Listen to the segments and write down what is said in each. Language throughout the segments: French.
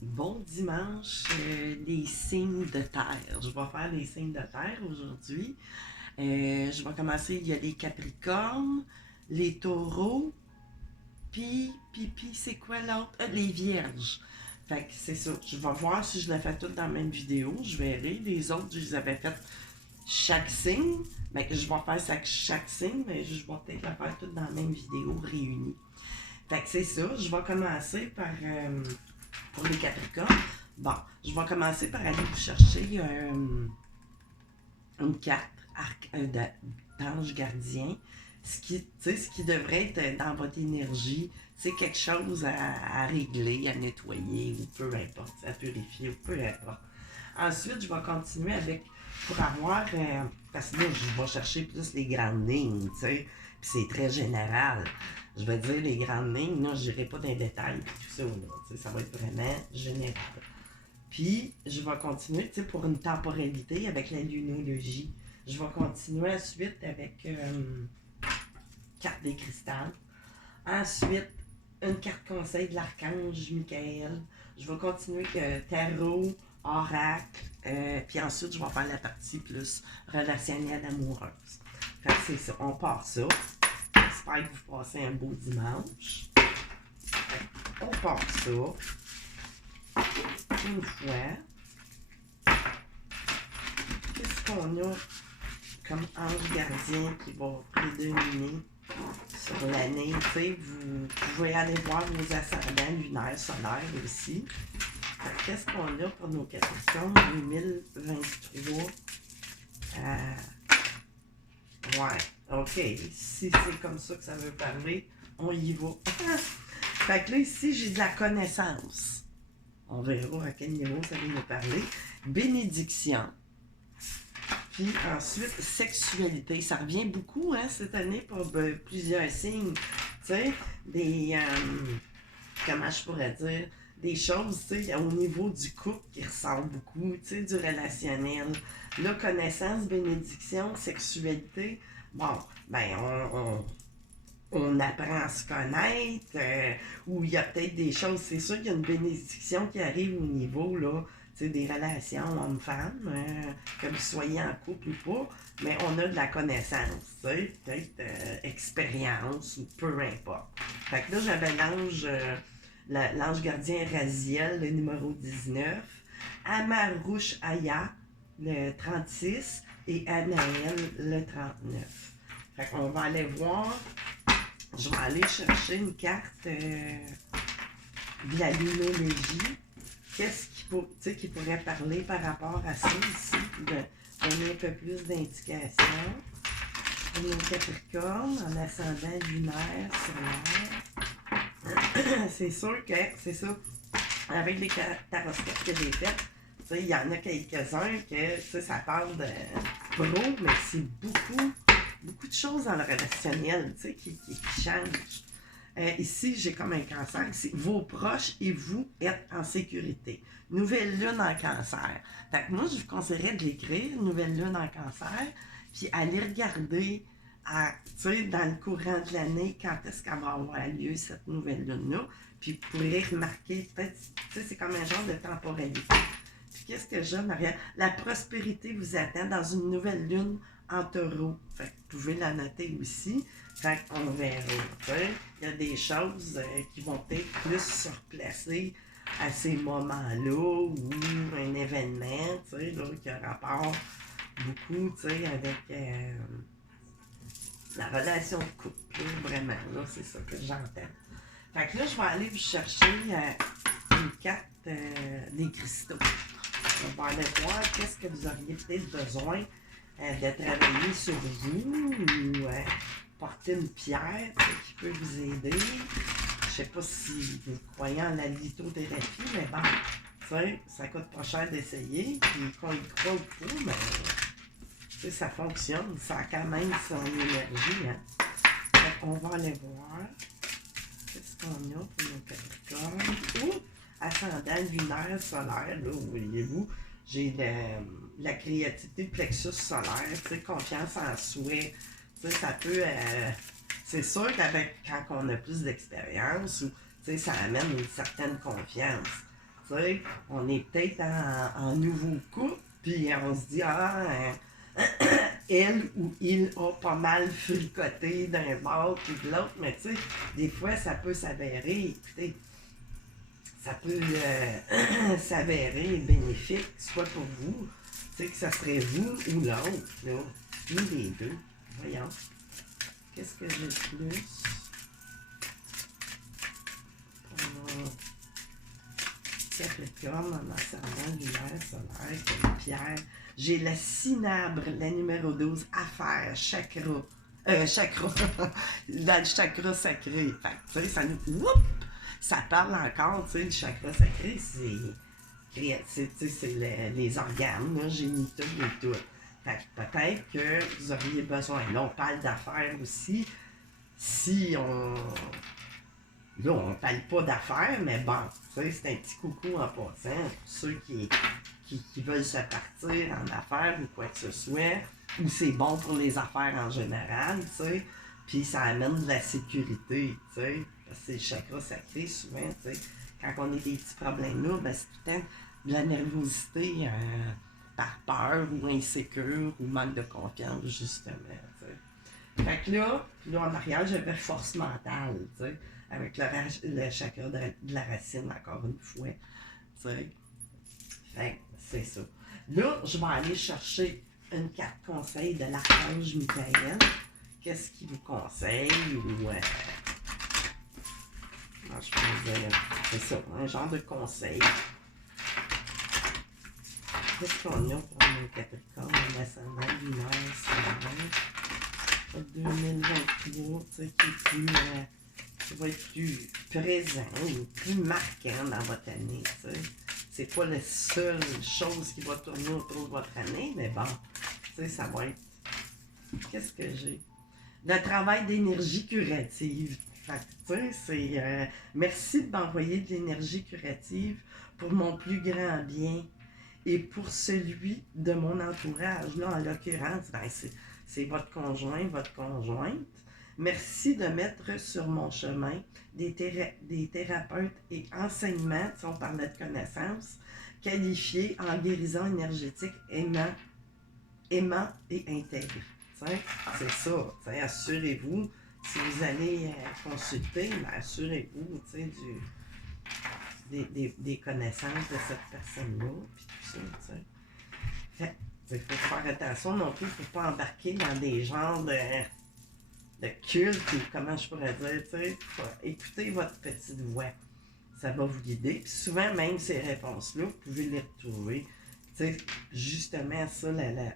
Bon dimanche, les signes de terre. Je vais faire les signes de terre aujourd'hui. Je vais commencer, il y a les capricornes, les taureaux, puis c'est quoi l'autre? Les vierges. Fait que c'est ça. Je vais voir si je les fais toutes dans la même vidéo. Je verrai. Les autres, je les avais faites chaque signe. Mais je vais faire chaque signe, mais je vais peut-être la faire toutes dans la même vidéo réunie. Fait que c'est ça. Je vais commencer par pour les Capricornes. Bon, je vais commencer par aller vous chercher une carte d'ange gardien. Ce qui devrait être dans votre énergie, c'est quelque chose à régler, à nettoyer, ou peu importe, à purifier, ou peu importe. Ensuite, je vais continuer avec, pour avoir, parce que là, je vais chercher plus les grandes lignes, tu sais, puis c'est très général. Je vais dire les grandes lignes, là, je n'irai pas dans les détails, puis tout ça, là, ça va être vraiment général. Puis, je vais continuer, tu sais, pour une temporalité avec la lunologie. Je vais continuer ensuite avec carte des cristals. Ensuite, une carte conseil de l'archange Michael. Je vais continuer avec tarot, oracle. Puis ensuite, je vais faire la partie plus relationnelle amoureuse. Fait que c'est ça, on part ça. J'espère que vous passez un beau dimanche. Fait on part ça. Une fois. Qu'est-ce qu'on a comme ange gardien qui va prédominer sur l'année? Tu sais, vous pouvez aller voir vos ascendants lunaires, solaires aussi. Qu'est-ce qu'on a pour nos Capricornes 2023? Ouais, ok. Si c'est comme ça que ça veut parler, on y va. Fait que là, ici, j'ai de la connaissance. On verra à quel niveau ça va nous parler. Bénédiction. Puis ensuite, sexualité. Ça revient beaucoup cette année pour plusieurs signes. Tu sais, des. Comment je pourrais dire? Des choses, tu sais, au niveau du couple qui ressort beaucoup, tu sais, du relationnel. Là, connaissance, bénédiction, sexualité. Bon, ben, on apprend à se connaître, ou il y a peut-être des choses, c'est sûr qu'il y a une bénédiction qui arrive au niveau, là, des relations hommes-femmes, que vous soyez en couple ou pas, mais on a de la connaissance, peut-être expérience ou peu importe. Fait que là, j'avais l'ange gardien Raziel, le numéro 19, Amarouche Aya, le 36, et Anaël, le 39. Fait qu'on va aller voir. Je vais aller chercher une carte de la lunologie. Qu'est-ce qui pourrait parler par rapport à ça ici? Donner un peu plus d'indications. Pour nos Capricornes, en ascendant lunaire, solaire. C'est sûr que c'est ça. Avec les taroscopes que j'ai faites, il y en a quelques-uns que ça parle de pro, mais c'est beaucoup de choses dans le relationnel qui changent. Ici, j'ai comme un cancer. C'est vos proches et vous êtes en sécurité. Nouvelle lune en cancer. Fait que moi, je vous conseillerais de l'écrire, nouvelle lune en cancer, puis aller regarder dans le courant de l'année quand est-ce qu'elle va avoir lieu, cette nouvelle lune-là. Puis vous pourrez remarquer, peut-être, c'est comme un genre de temporalité. Puis qu'est-ce que j'aime, Maria? La prospérité vous attend dans une nouvelle lune en taureau. Fait que vous pouvez la noter aussi. Fait qu'on verra. Il y a des choses qui vont être plus se replacer à ces moments-là ou un événement là, qui a rapport beaucoup avec la relation de couple. Vraiment, là, c'est ça que j'entends. Fait que là, je vais aller vous chercher une carte des cristaux. On va aller voir qu'est-ce que vous auriez peut-être besoin de travailler sur vous ou porter une pierre qui peut vous aider. Je sais pas si vous croyez en la lithothérapie, mais bon, ça coûte pas cher d'essayer. Puis qu'on y croit ou pas, mais ça fonctionne. Ça a quand même son énergie. Fait qu'on va aller voir. Qu'est-ce qu'on a pour nos Capricornes? Ascendant lunaire solaire, là, voyez-vous, j'ai la créativité plexus solaire, confiance en soi. Ça peut. C'est sûr qu'avec quand on a plus d'expérience, ça amène une certaine confiance. tu sais, on est peut-être en nouveau couple, puis on se dit, elle ou il a pas mal fricoté d'un bord puis de l'autre, mais tu sais, des fois, ça peut s'avérer, écoutez, ça peut s'avérer bénéfique, soit pour vous, tu sais, que ça serait vous ou l'autre, là, ou les deux. Voyons. Qu'est-ce que j'ai de plus? Capricorne, en ascendant, lunaire, solaire, comme pierre. J'ai la cinabre, la numéro 12, affaires, chakra. Chakra. Dans le chakra sacré. Fait que, tu sais, ça nous. Whoop! Ça parle encore, tu sais, le chakra sacré, c'est les organes, là, génitaux et tout. Fait que peut-être que vous auriez besoin. Là, on parle d'affaires aussi. Si on. Là, on ne parle pas d'affaires, mais bon, tu sais, c'est un petit coucou en passant pour ceux qui veulent se partir en affaires ou quoi que ce soit, ou c'est bon pour les affaires en général, tu sais, puis ça amène de la sécurité, tu sais, parce que c'est le chakra sacré, souvent, tu sais, quand on a des petits problèmes là, ben, c'est tout le temps de la nervosité par peur ou insécure ou manque de confiance, justement, tu sais. Fait que là en arrière, j'avais force mentale, tu sais, avec le chakra de la racine, encore une fois. Tu sais. Fait que c'est ça. Là, je vais aller chercher une carte conseil de l'archange Michael. Qu'est-ce qu'il vous conseille ou. Moi, je peux dire. C'est ça, un genre de conseil. Qu'est-ce qu'on a pour le Capricorne, l'ascendant lunaire, solaire 2023, tu sais, qui va être plus présent, plus marquant dans votre année, tu sais. C'est pas la seule chose qui va tourner autour de votre année, mais bon, tu sais, ça va être... Qu'est-ce que j'ai? Le travail d'énergie curative. Fait que, tu sais, c'est... merci de m'envoyer de l'énergie curative pour mon plus grand bien et pour celui de mon entourage. Là, en l'occurrence, ben, c'est votre conjoint, votre conjointe. Merci de mettre sur mon chemin des thérapeutes et enseignements, si on parlait de connaissances, qualifiés en guérison énergétique, aimant et intègre. C'est ça. Assurez-vous, si vous allez consulter, assurez-vous des connaissances de cette personne-là, puis tout ça. Fait, il faut faire attention non plus, il ne faut pas embarquer dans des genres de culte, ou comment je pourrais dire, écoutez votre petite voix. Ça va vous guider. Puis souvent, même ces réponses-là, vous pouvez les retrouver. Justement, ça, la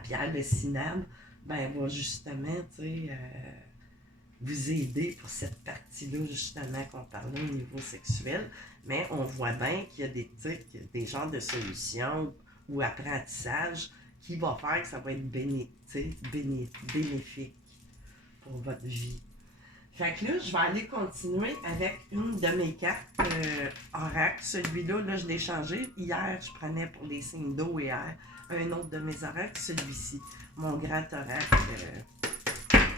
pierre de cinabre, ben, va justement, vous aider pour cette partie-là, justement, qu'on parlait au niveau sexuel. Mais on voit bien qu'il y a des genres de solutions ou apprentissages qui va faire que ça va être bénéfique pour votre vie. Fait que là, je vais aller continuer avec une de mes cartes oracle. Celui-là, là, je l'ai changé. Hier, je prenais pour les signes d'eau et air un autre de mes oracles, celui-ci. Mon grand oracle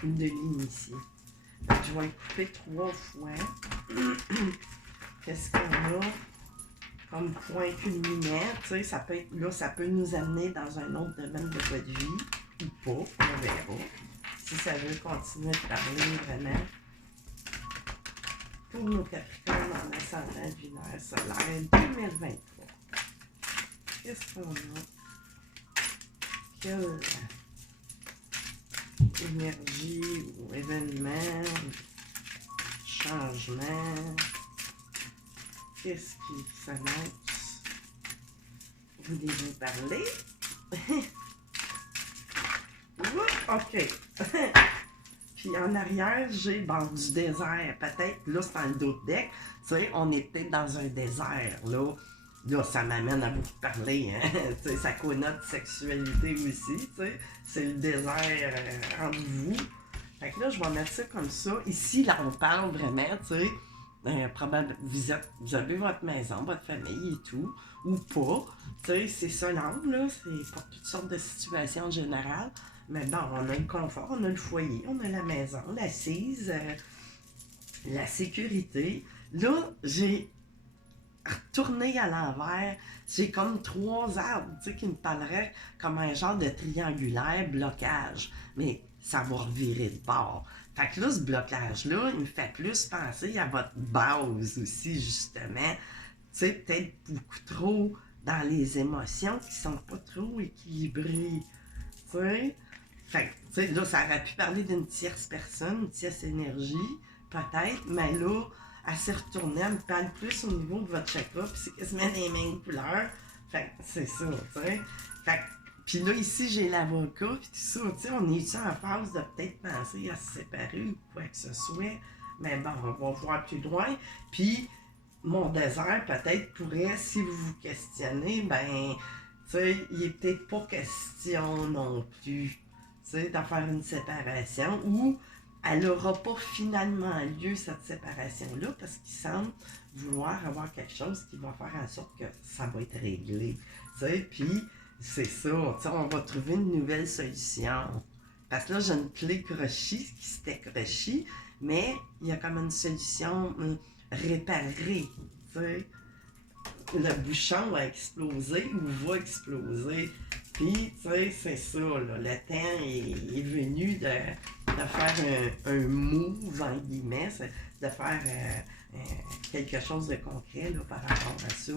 de l'initié. Fait que je vais le couper 3 fois. Qu'est-ce qu'on a comme point culminant? Ça peut être, là, ça peut nous amener dans un autre domaine de votre vie ou pas, on verra. Si ça veut continuer de parler vraiment. Pour nos Capricornes en ascendant lunaire solaire 2023. Qu'est-ce qu'on a? Quelle énergie ou événement, changement, qu'est-ce qui s'annonce? Voulez-vous parler? OK. Puis en arrière, j'ai du désert. Peut-être, là, c'est dans le dos de deck. Tu sais, on est peut-être dans un désert, là. Là, ça m'amène à beaucoup parler, hein. Tu sais, ça connote sexualité aussi, tu sais. C'est le désert entre vous. Fait que là, je vais mettre ça comme ça. Ici, là, on parle vraiment, tu sais. Vous avez votre maison, votre famille et tout, ou pas. Tu sais, c'est ça l'angle, là. C'est pour toutes sortes de situations en général. Mais bon, on a le confort, on a le foyer, on a la maison, l'assise, la sécurité. Là, j'ai tourné à l'envers, c'est comme 3 arbres, tu sais, qui me parleraient comme un genre de triangulaire blocage. Mais ça va revirer de bord. Fait que là, ce blocage-là, il me fait plus penser à votre base aussi, justement. Tu sais, peut-être beaucoup trop dans les émotions qui sont pas trop équilibrées. Tu sais? Fait que, tu sais, là, ça aurait pu parler d'une tierce personne, une tierce énergie, peut-être, mais là, elle s'est retournée, elle me parle plus au niveau de votre chakra, puis c'est quasiment les mêmes couleurs. Fait que c'est ça, tu sais. Fait que, puis là, ici, j'ai l'avocat, puis tout ça, tu sais, on est-tu en phase de peut-être penser à se séparer ou quoi que ce soit? Mais bon, on va voir plus loin. Puis, mon désert, peut-être, pourrait, si vous vous questionnez, ben, tu sais, il est peut-être pas question non plus, tu sais, d'en faire une séparation ou elle n'aura pas finalement lieu, cette séparation-là, parce qu'il semble vouloir avoir quelque chose qui va faire en sorte que ça va être réglé, tu sais, puis c'est ça, tu sais, on va trouver une nouvelle solution. Parce que là, j'ai une clé crochie qui s'était crochie, mais il y a comme une solution réparée, tu sais. Le bouchon va exploser ou va exploser. Puis, tu sais, c'est ça, là, le temps est venu de faire un move, en guillemets, de faire quelque chose de concret là, par rapport à ça,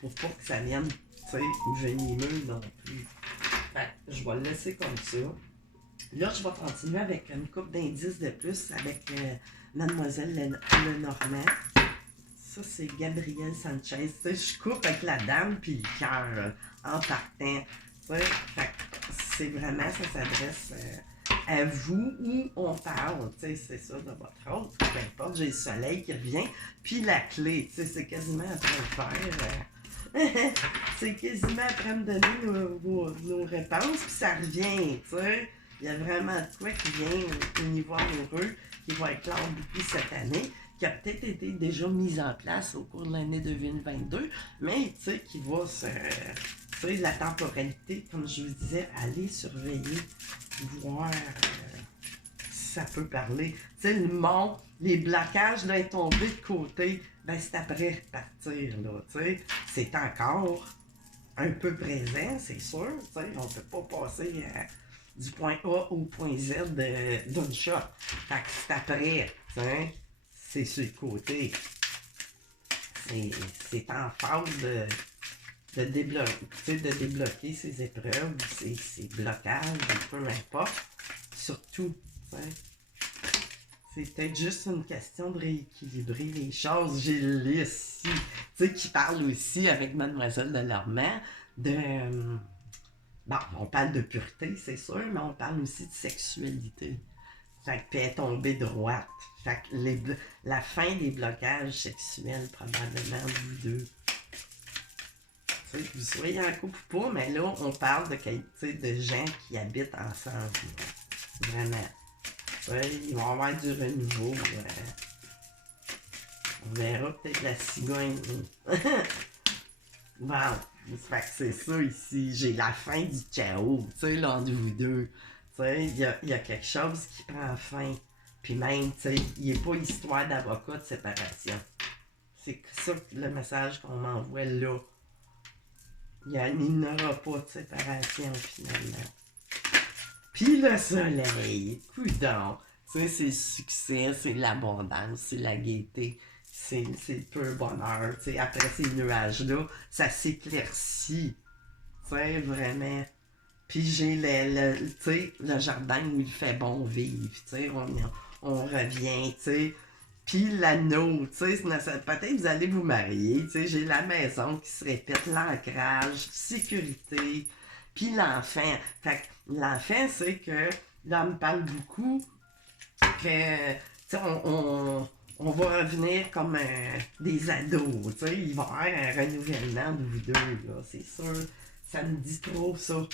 pour pas que ça vienne, tu sais, venimeux non plus. Fait que je vais le laisser comme ça. Là, je vais continuer avec une couple d'indices de plus avec Mademoiselle Lenormand. Ça, c'est Gabrielle Sanchez. Tu sais, je coupe avec la dame puis le cœur en partant. Tu sais, c'est vraiment, ça s'adresse à vous où on parle. Tu sais, c'est ça, de votre autre. Peu importe, j'ai le soleil qui revient. Puis la clé, tu sais, c'est quasiment après le faire. C'est quasiment après me donner nos réponses. Puis ça revient, tu sais. Il y a vraiment de quoi qui vient au niveau amoureux qui va être clair beaucoup cette année, qui a peut-être été déjà mise en place au cours de l'année 2022, mais tu sais, qui va se. Tu sais, la temporalité, comme je vous disais, aller surveiller, voir si ça peut parler. Tu sais, le mont, les blocages, là, est tombé de côté, ben c'est après repartir, là, tu sais. C'est encore un peu présent, c'est sûr, tu sais, on peut pas passer du point A au point Z d'une shot. Fait que c'est après, tu sais. C'est sur le côté. C'est en phase de débloquer ces épreuves, ces blocages, peu importe. Surtout, c'est peut-être juste une question de rééquilibrer les choses. J'ai le liste ici, tu sais, qui parle aussi avec Mademoiselle Lenormand de... Bon, on parle de pureté, c'est sûr, mais on parle aussi de sexualité. Fait que puis elle est tombée droite. Fait que la fin des blocages sexuels, probablement, vous deux. Tu sais, que vous soyez en couple ou pas, mais là, on parle de gens qui habitent ensemble. Là. Vraiment. Ouais, il va y avoir du renouveau. On verra peut-être la cigogne. Bon, fait que c'est ça ici. J'ai la fin du chaos, tu sais, là, entre vous deux. Tu sais, il y a quelque chose qui prend fin. Puis même, tu sais, il n'est pas histoire d'avocat de séparation. C'est ça le message qu'on m'envoie là. Il n'aura pas de séparation finalement. Puis le soleil, coudonc. Tu sais, c'est le succès, c'est l'abondance, c'est la gaieté. C'est le pur bonheur. Tu sais, après ces nuages-là, ça s'éclaircit. Tu sais, vraiment. Puis j'ai le jardin où il fait bon vivre, tu sais, on revient, tu sais. Puis l'anneau, tu sais, peut-être vous allez vous marier, tu sais, j'ai la maison qui se répète, l'ancrage, sécurité, puis l'enfant. Fait que l'enfant, c'est que, là, on me parle beaucoup que, tu sais, on va revenir comme des ados, tu sais, il va y avoir un renouvellement de vous deux, là, c'est sûr. Ça me dit trop, ça.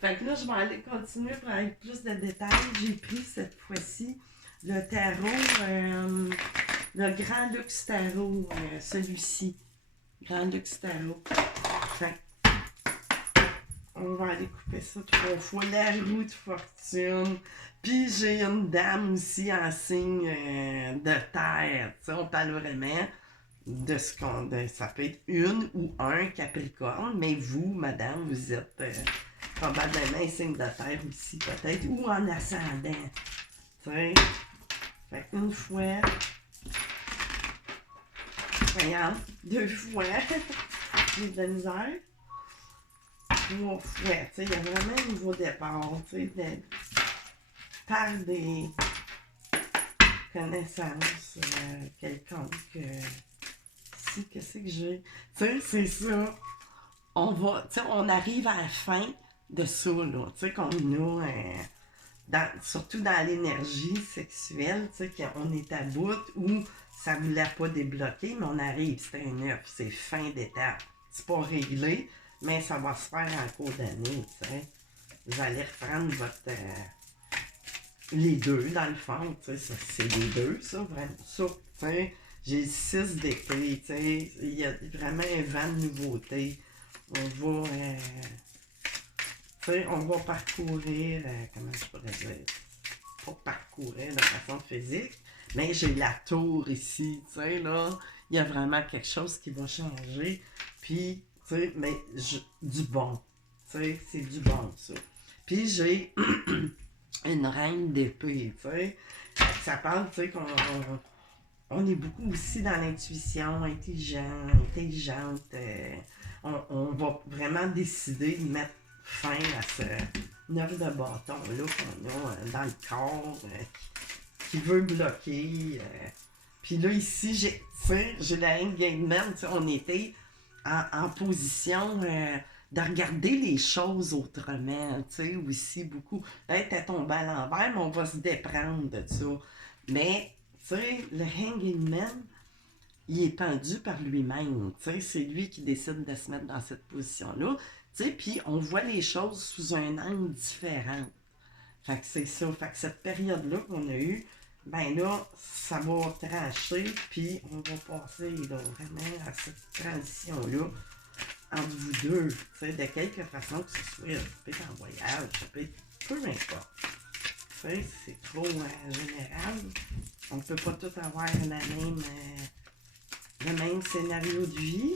Fait que là, je vais aller continuer pour avoir plus de détails. J'ai pris cette fois-ci le tarot, le Grand Luxe Tarot, celui-ci. Grand Luxe Tarot. Fait on va aller couper ça 3 fois. La roue de fortune. Puis j'ai une dame aussi en signe de terre. Tu sais, on parle vraiment ça peut être une ou un Capricorne, mais vous, madame, vous êtes probablement un signe de terre aussi, peut-être, ou en ascendant. Tu sais, fait une fois, regarde, 2 fois, j'ai de la misère, 3 fois, tu sais, il y a vraiment un nouveau départ, tu sais, par des connaissances quelconques. Si, qu'est-ce que j'ai? Tu sais, c'est ça. On arrive à la fin de ça, là. Tu sais, qu'on a, surtout dans l'énergie sexuelle, tu sais, qu'on est à bout ou ça ne voulait pas débloquer, mais on arrive, c'est un œuf, c'est fin d'étape. C'est pas réglé, mais ça va se faire en cours d'année, tu sais. Vous allez reprendre les deux, dans le fond, tu sais, c'est les deux, ça, vraiment. Ça, tu sais, j'ai le 6 d'été, tu sais, il y a vraiment un vent de nouveauté. On va parcourir, comment je pourrais dire, pas parcourir de façon physique, mais j'ai la tour ici, tu sais, là, il y a vraiment quelque chose qui va changer, puis, tu sais, mais du bon, tu sais, c'est du bon, ça. Puis j'ai une reine d'épée, tu sais, ça parle, tu sais, on est beaucoup aussi dans l'intuition, intelligente. On va vraiment décider de mettre fin à ce 9 de bâton-là qu'on a dans le corps, qui veut bloquer. Puis là, ici, j'ai la engagement, on était en position de regarder les choses autrement, tu sais, aussi beaucoup. Peut-être à tomber à l'envers, mais on va se déprendre de ça. Mais tu sais, le hanging man, il est pendu par lui-même. Tu sais, c'est lui qui décide de se mettre dans cette position-là. Tu sais, puis on voit les choses sous un angle différent. Fait que c'est ça. Fait que cette période-là qu'on a eue, ben là, ça va trancher, puis on va passer là, vraiment à cette transition-là entre vous deux. Tu sais, de quelque façon que ce soit, ça peut être en voyage, ça peut être peu importe. Tu sais, c'est trop général. On ne peut pas tout avoir le même scénario de vie.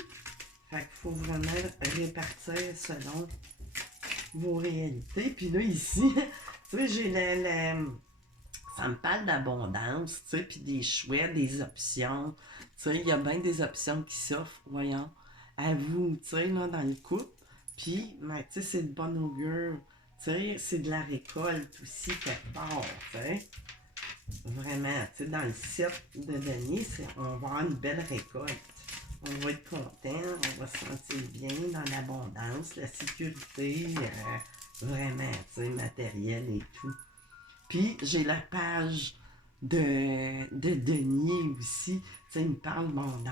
Fait qu'il faut vraiment répartir selon vos réalités. Puis là, ici, tu sais, ça me parle d'abondance, tu sais, puis des choix, des options. Tu sais, il y a bien des options qui s'offrent, voyons, à vous, tu sais, là, dans le couple. Puis, ben, tu sais, c'est de bon augure. Tu sais, c'est de la récolte aussi, quelque part, tu sais. Vraiment, tu sais, dans le 7 de denier, on va avoir une belle récolte. On va être content, on va se sentir bien dans l'abondance, la sécurité, vraiment, tu sais, matériel et tout. Puis, j'ai la page de denier aussi. Tu sais, il me parle, bon,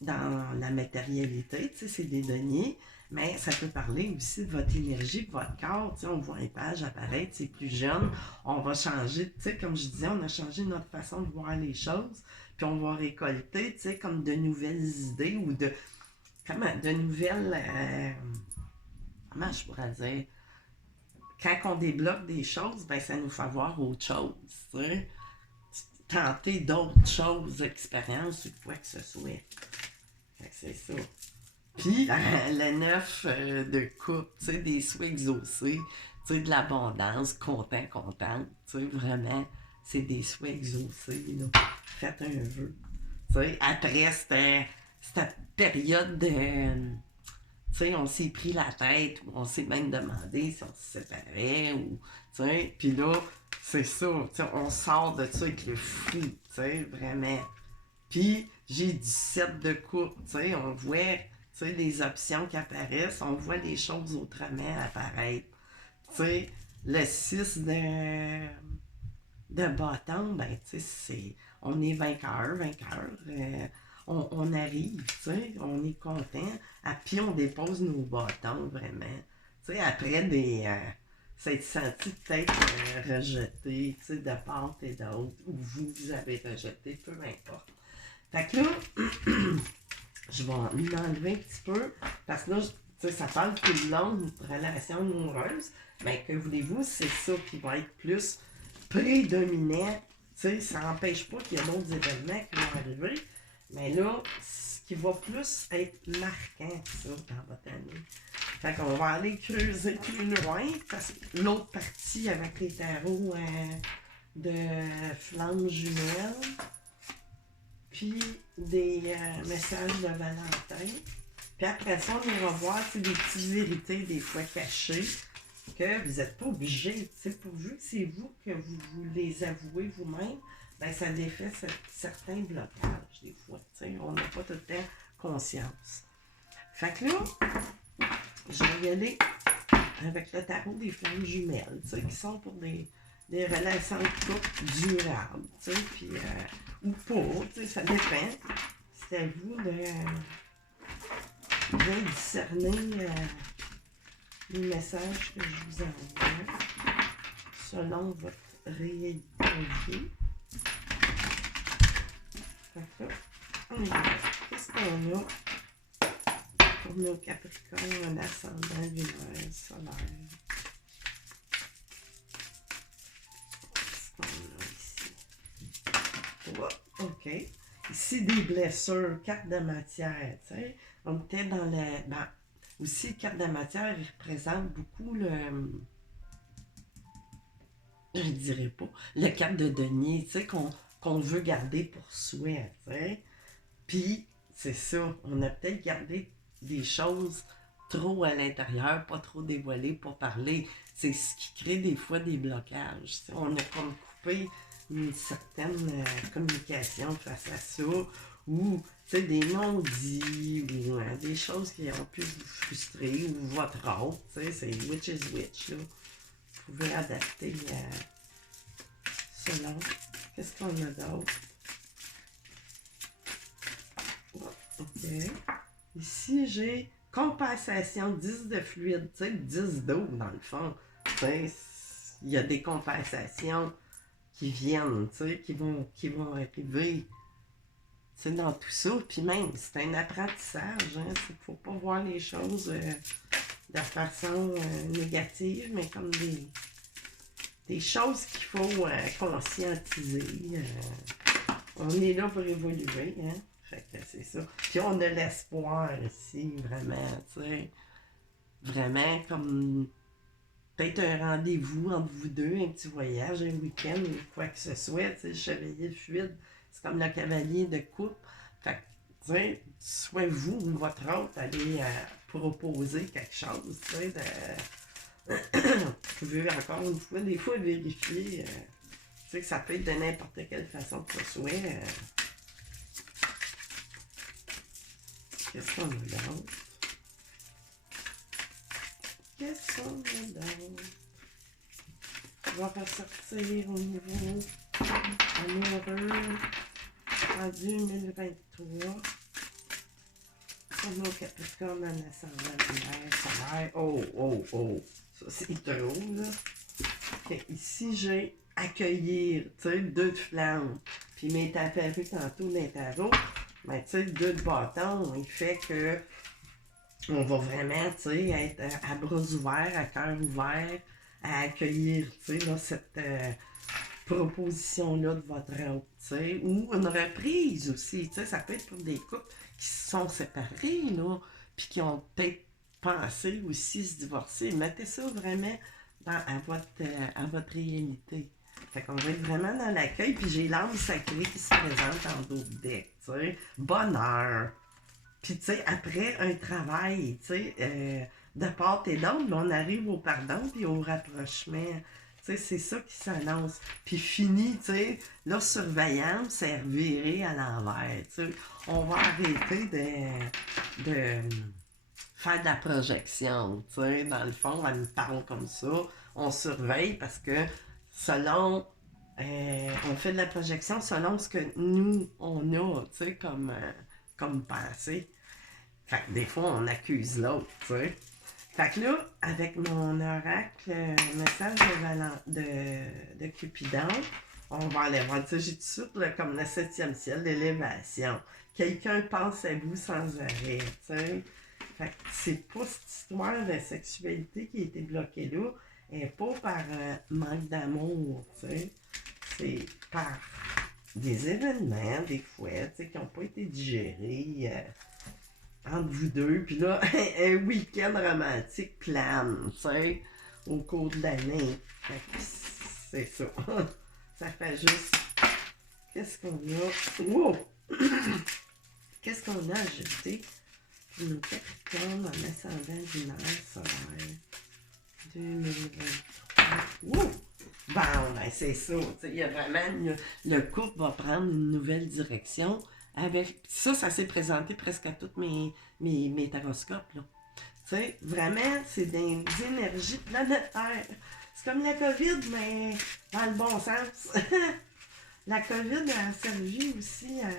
dans la matérialité, tu sais, c'est des deniers, mais ça peut parler aussi de votre énergie, de votre corps. Tu sais, on voit une page apparaître, c'est plus jeune, on va changer, tu sais, comme je disais, on a changé notre façon de voir les choses, puis on va récolter, tu sais, comme de nouvelles idées ou de nouvelles, comment je pourrais dire, quand on débloque des choses, ben ça nous fait voir autre chose, tu sais. Tenter d'autres choses, expériences ou quoi que ce soit. Fait que c'est ça. Puis, le 9 de coupe, tu sais, des souhaits exaucés, tu sais, de l'abondance, contente, tu sais, vraiment, c'est des souhaits exaucés, là. Faites un vœu. Tu sais, après cette période de... Tu sais, on s'est pris la tête, ou on s'est même demandé si on se séparait, ou, tu sais, puis là, c'est ça, tu sais, on sort de ça avec le fou, tu sais, vraiment. Puis, j'ai 17 de coupe, tu sais, on voit, tu sais, les options qui apparaissent, on voit les choses autrement apparaître. Tu sais, le 6 de bâton, ben, tu sais, on est vainqueur. On arrive, tu sais, on est content. Puis on dépose nos bâtons, vraiment. Tu sais, après s'être senti peut-être rejeté, tu sais, de part et d'autre, ou vous avez rejeté, peu importe. Fait que là, je vais m'enlever un petit peu, parce que là, tu sais, ça parle tout le long d'une relation amoureuse. Mais que voulez-vous, c'est ça qui va être plus prédominant. Tu sais, ça n'empêche pas qu'il y a d'autres événements qui vont arriver, Mais là, ce qui va plus être marquant que ça dans votre année. Fait qu'on va aller creuser plus loin. Parce que l'autre partie avec les tarots de flammes jumelles. Puis des messages de Valentin. Puis après ça, on ira voir des petites vérités des fois cachées que vous n'êtes pas obligé. Pourvu que c'est vous que vous les avouez vous-même, ben ça défait certains blocages des fois. On n'a pas tout le temps conscience. Fait que là, je vais y aller avec le tarot des flammes jumelles, qui sont pour des relations de couple durables, puis ou pas, ça dépend. C'est à vous de discerner les messages que je vous envoie selon votre réalité de vie. Qu'est-ce qu'on a pour nos Capricornes, un ascendant lunaire solaire? Qu'est-ce qu'on a ici? Oh, OK. Ici, des blessures, carte de matière, tu sais. On était dans le... Ben, aussi, carte de matière, il représente beaucoup le... Je ne dirais pas. Le cap de denier, tu sais, qu'on veut garder pour soi, tu sais. Puis, c'est ça, on a peut-être gardé des choses trop à l'intérieur, pas trop dévoilées pour parler. C'est ce qui crée des fois des blocages. T'sais. On a comme coupé une certaine communication face à ça, ou des non-dits, ou des choses qui ont pu vous frustrer, ou votre autre. C'est which is which. Là. Vous pouvez adapter selon. Qu'est-ce qu'on a d'autre? OK. Ici, j'ai compensation 10 de fluide, 10 d'eau dans le fond. Il y a des compensations qui viennent, qui vont arriver dans tout ça. Puis même, c'est un apprentissage. Il ne faut pas voir les choses de façon négative, mais comme des choses qu'il faut conscientiser. On est là pour évoluer, hein? Fait que c'est ça. Puis on a l'espoir ici, vraiment, tu sais. Vraiment comme peut-être un rendez-vous entre vous deux, un petit voyage, un week-end, ou quoi que ce soit. Tu sais, le chevalier de fluide, c'est comme le cavalier de coupe. Fait que, tu sais, soit vous ou votre autre allez proposer quelque chose, tu sais, vous pouvez encore une fois, des fois, vérifier, tu sais, que ça peut être de n'importe quelle façon que ce soit. Qu'est-ce qu'on a d'autre? Qu'est-ce qu'on a d'autre? On va ressortir au niveau amoureux en 2023. Pour nos Capricornes en ascendant lunaire, solaire. Oh, oh, oh! Ça, c'est trop, là. Okay. Ici, j'ai accueillir, tu sais, 2 de flammes. Puis, mes apparu tantôt dans les tarots. Mais tu sais, 2 de bâton, il fait que on va vraiment, tu sais, être à bras ouverts, à cœur ouvert, à accueillir, tu sais, là, cette proposition-là de votre autre, tu sais, ou une reprise aussi, tu sais, ça peut être pour des couples qui se sont séparés, là, puis qui ont peut-être pensé aussi se divorcer. Mettez ça vraiment à votre réalité. Fait qu'on va être vraiment dans l'accueil, puis j'ai l'âme sacrée qui se présente en d'autres decks, tu sais. Bonheur. Puis, tu sais, après un travail, tu sais, de part et d'autre, on arrive au pardon puis au rapprochement. Tu sais, c'est ça qui s'annonce. Puis fini, tu sais, la surveillance, c'est reviré à l'envers, tu sais. On va arrêter de faire de la projection, tu sais. Dans le fond, elle me parle comme ça. On surveille parce que selon... on fait de la projection selon ce que nous, on a, tu sais, comme pensée. Fait que des fois, on accuse l'autre, tu sais. Fait que là, avec mon oracle, message de Cupidon, on va aller voir. Tu sais, j'ai tout de suite là, comme le 7e ciel, l'élévation. Quelqu'un pense à vous sans arrêt, tu sais. Fait que c'est pas cette histoire de sexualité qui a été bloquée là, et pas par manque d'amour, tu sais. C'est par des événements, des fois, tu sais, qui n'ont pas été digérés entre vous deux. Puis là, un week-end romantique plane, tu sais, au cours de l'année. Fait que c'est ça. Ça fait juste... Qu'est-ce qu'on a? Wow! Qu'est-ce qu'on a ajouté pour nos Capricornes en ascendant lunaire solaire 2023? Wow! Bon, ben c'est ça. Il y a vraiment... Le couple va prendre une nouvelle direction. Avec ça s'est présenté presque à toutes mes taroscopes. Là. Tu sais, vraiment, c'est des énergies planétaires. C'est comme la COVID, mais dans le bon sens. La COVID a servi aussi à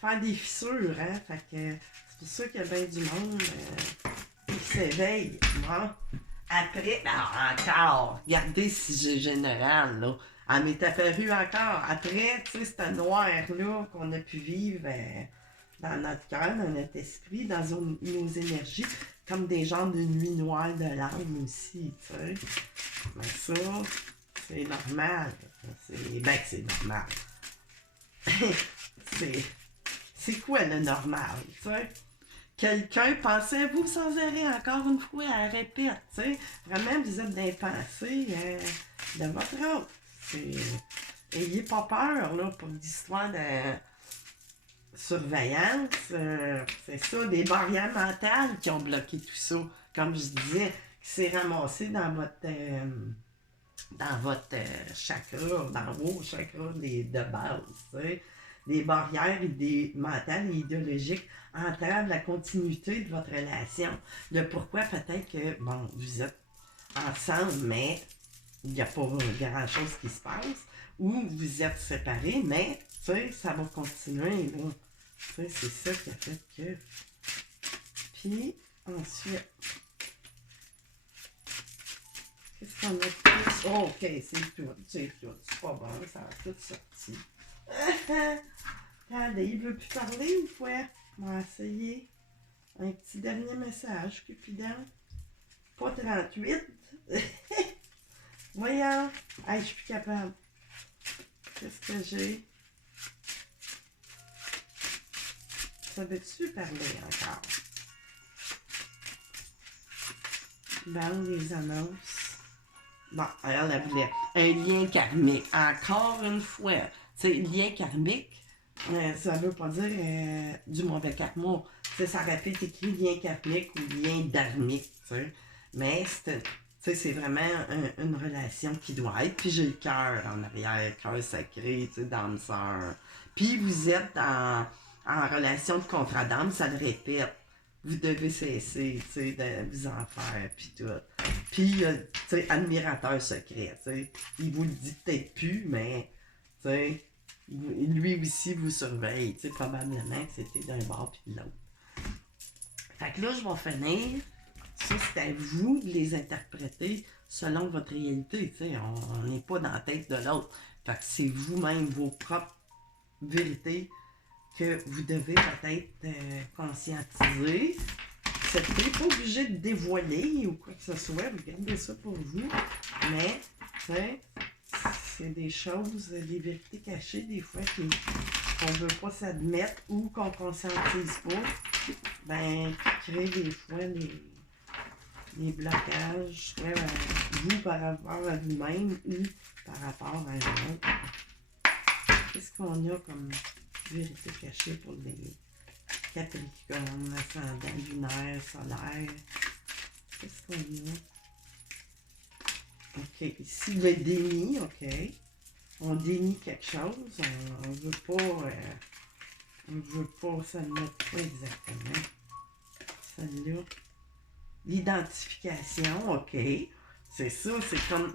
faire des fissures, hein? Fait que c'est pour ça qu'il y a bien du monde qui s'éveille. Bon. Après, encore, regardez si j'ai général, là. Elle m'est apparue encore. Après, tu sais, ce noir-là qu'on a pu vivre dans notre cœur, dans notre esprit, dans nos énergies, comme des genres de nuit noire de l'âme aussi, tu sais. Mais ça, c'est normal. C'est normal. c'est quoi le normal, tu sais? Quelqu'un, pensez-vous sans arrêt, encore une fois, elle répète, tu sais. Vraiment, vous êtes des pensées de votre autre. Ayez pas peur, là, pour l'histoire de surveillance. C'est ça, des barrières mentales qui ont bloqué tout ça. Comme je disais, qui s'est ramassé dans votre chakra, dans vos chakras de base, tu sais. Des barrières mentales et idéologiques entravent la continuité de votre relation. Le pourquoi peut-être que, bon, vous êtes ensemble, mais il n'y a pas grand-chose qui se passe, ou vous êtes séparés, mais, tu sais, ça va continuer, là. Tu sais, c'est ça qui a fait que... Puis, ensuite... Qu'est-ce qu'on a de plus? Oh, OK, c'est tout. C'est pas bon, ça a tout sorti. Regardez, il veut plus parler ou quoi? On va essayer. Un petit dernier message, Cupidon. Pas 38. Voyons. Hey, je suis plus capable. Qu'est-ce que j'ai? Ça veut-tu parler encore? Bon, les annonces. Bon, alors elle voulait un lien karmique. Encore une fois, tu sais, lien karmique, ça veut pas dire du mauvais karma. Tu sais, ça aurait pu être écrit lien karmique ou lien dharmique, tu sais. Mais c'est vraiment une relation qui doit être. Puis j'ai le cœur en arrière, cœur sacré, tu sais, d'âme sœur. Puis vous êtes en relation de contrat d'âme, ça le répète. Vous devez cesser, tu sais, de vous en faire, puis tout. Puis, tu sais, admirateur secret, tu sais. Il vous le dit peut-être plus, mais, tu sais, lui aussi vous surveille, tu sais, probablement que c'était d'un bord puis de l'autre. Fait que là, je vais finir. Ça, c'est à vous de les interpréter selon votre réalité, tu sais. On n'est pas dans la tête de l'autre. Fait que c'est vous-même, vos propres vérités que vous devez peut-être conscientiser. C'est pas obligé de dévoiler ou quoi que ce soit. Vous gardez ça pour vous. Mais, tu sais, c'est des choses, des vérités cachées, des fois, qu'on ne veut pas s'admettre ou qu'on ne conscientise pas. Ben, qui crée des fois des blocages, soit vous par rapport à vous-même ou par rapport à l'autre. Qu'est-ce qu'on a comme vérité cachée pour les Capricornes, ascendant, lunaire, solaire? Qu'est-ce qu'on a? OK, ici le déni, OK. On dénie quelque chose, on veut pas, ça ne met pas exactement. Celle-là. L'identification, OK. C'est ça, c'est comme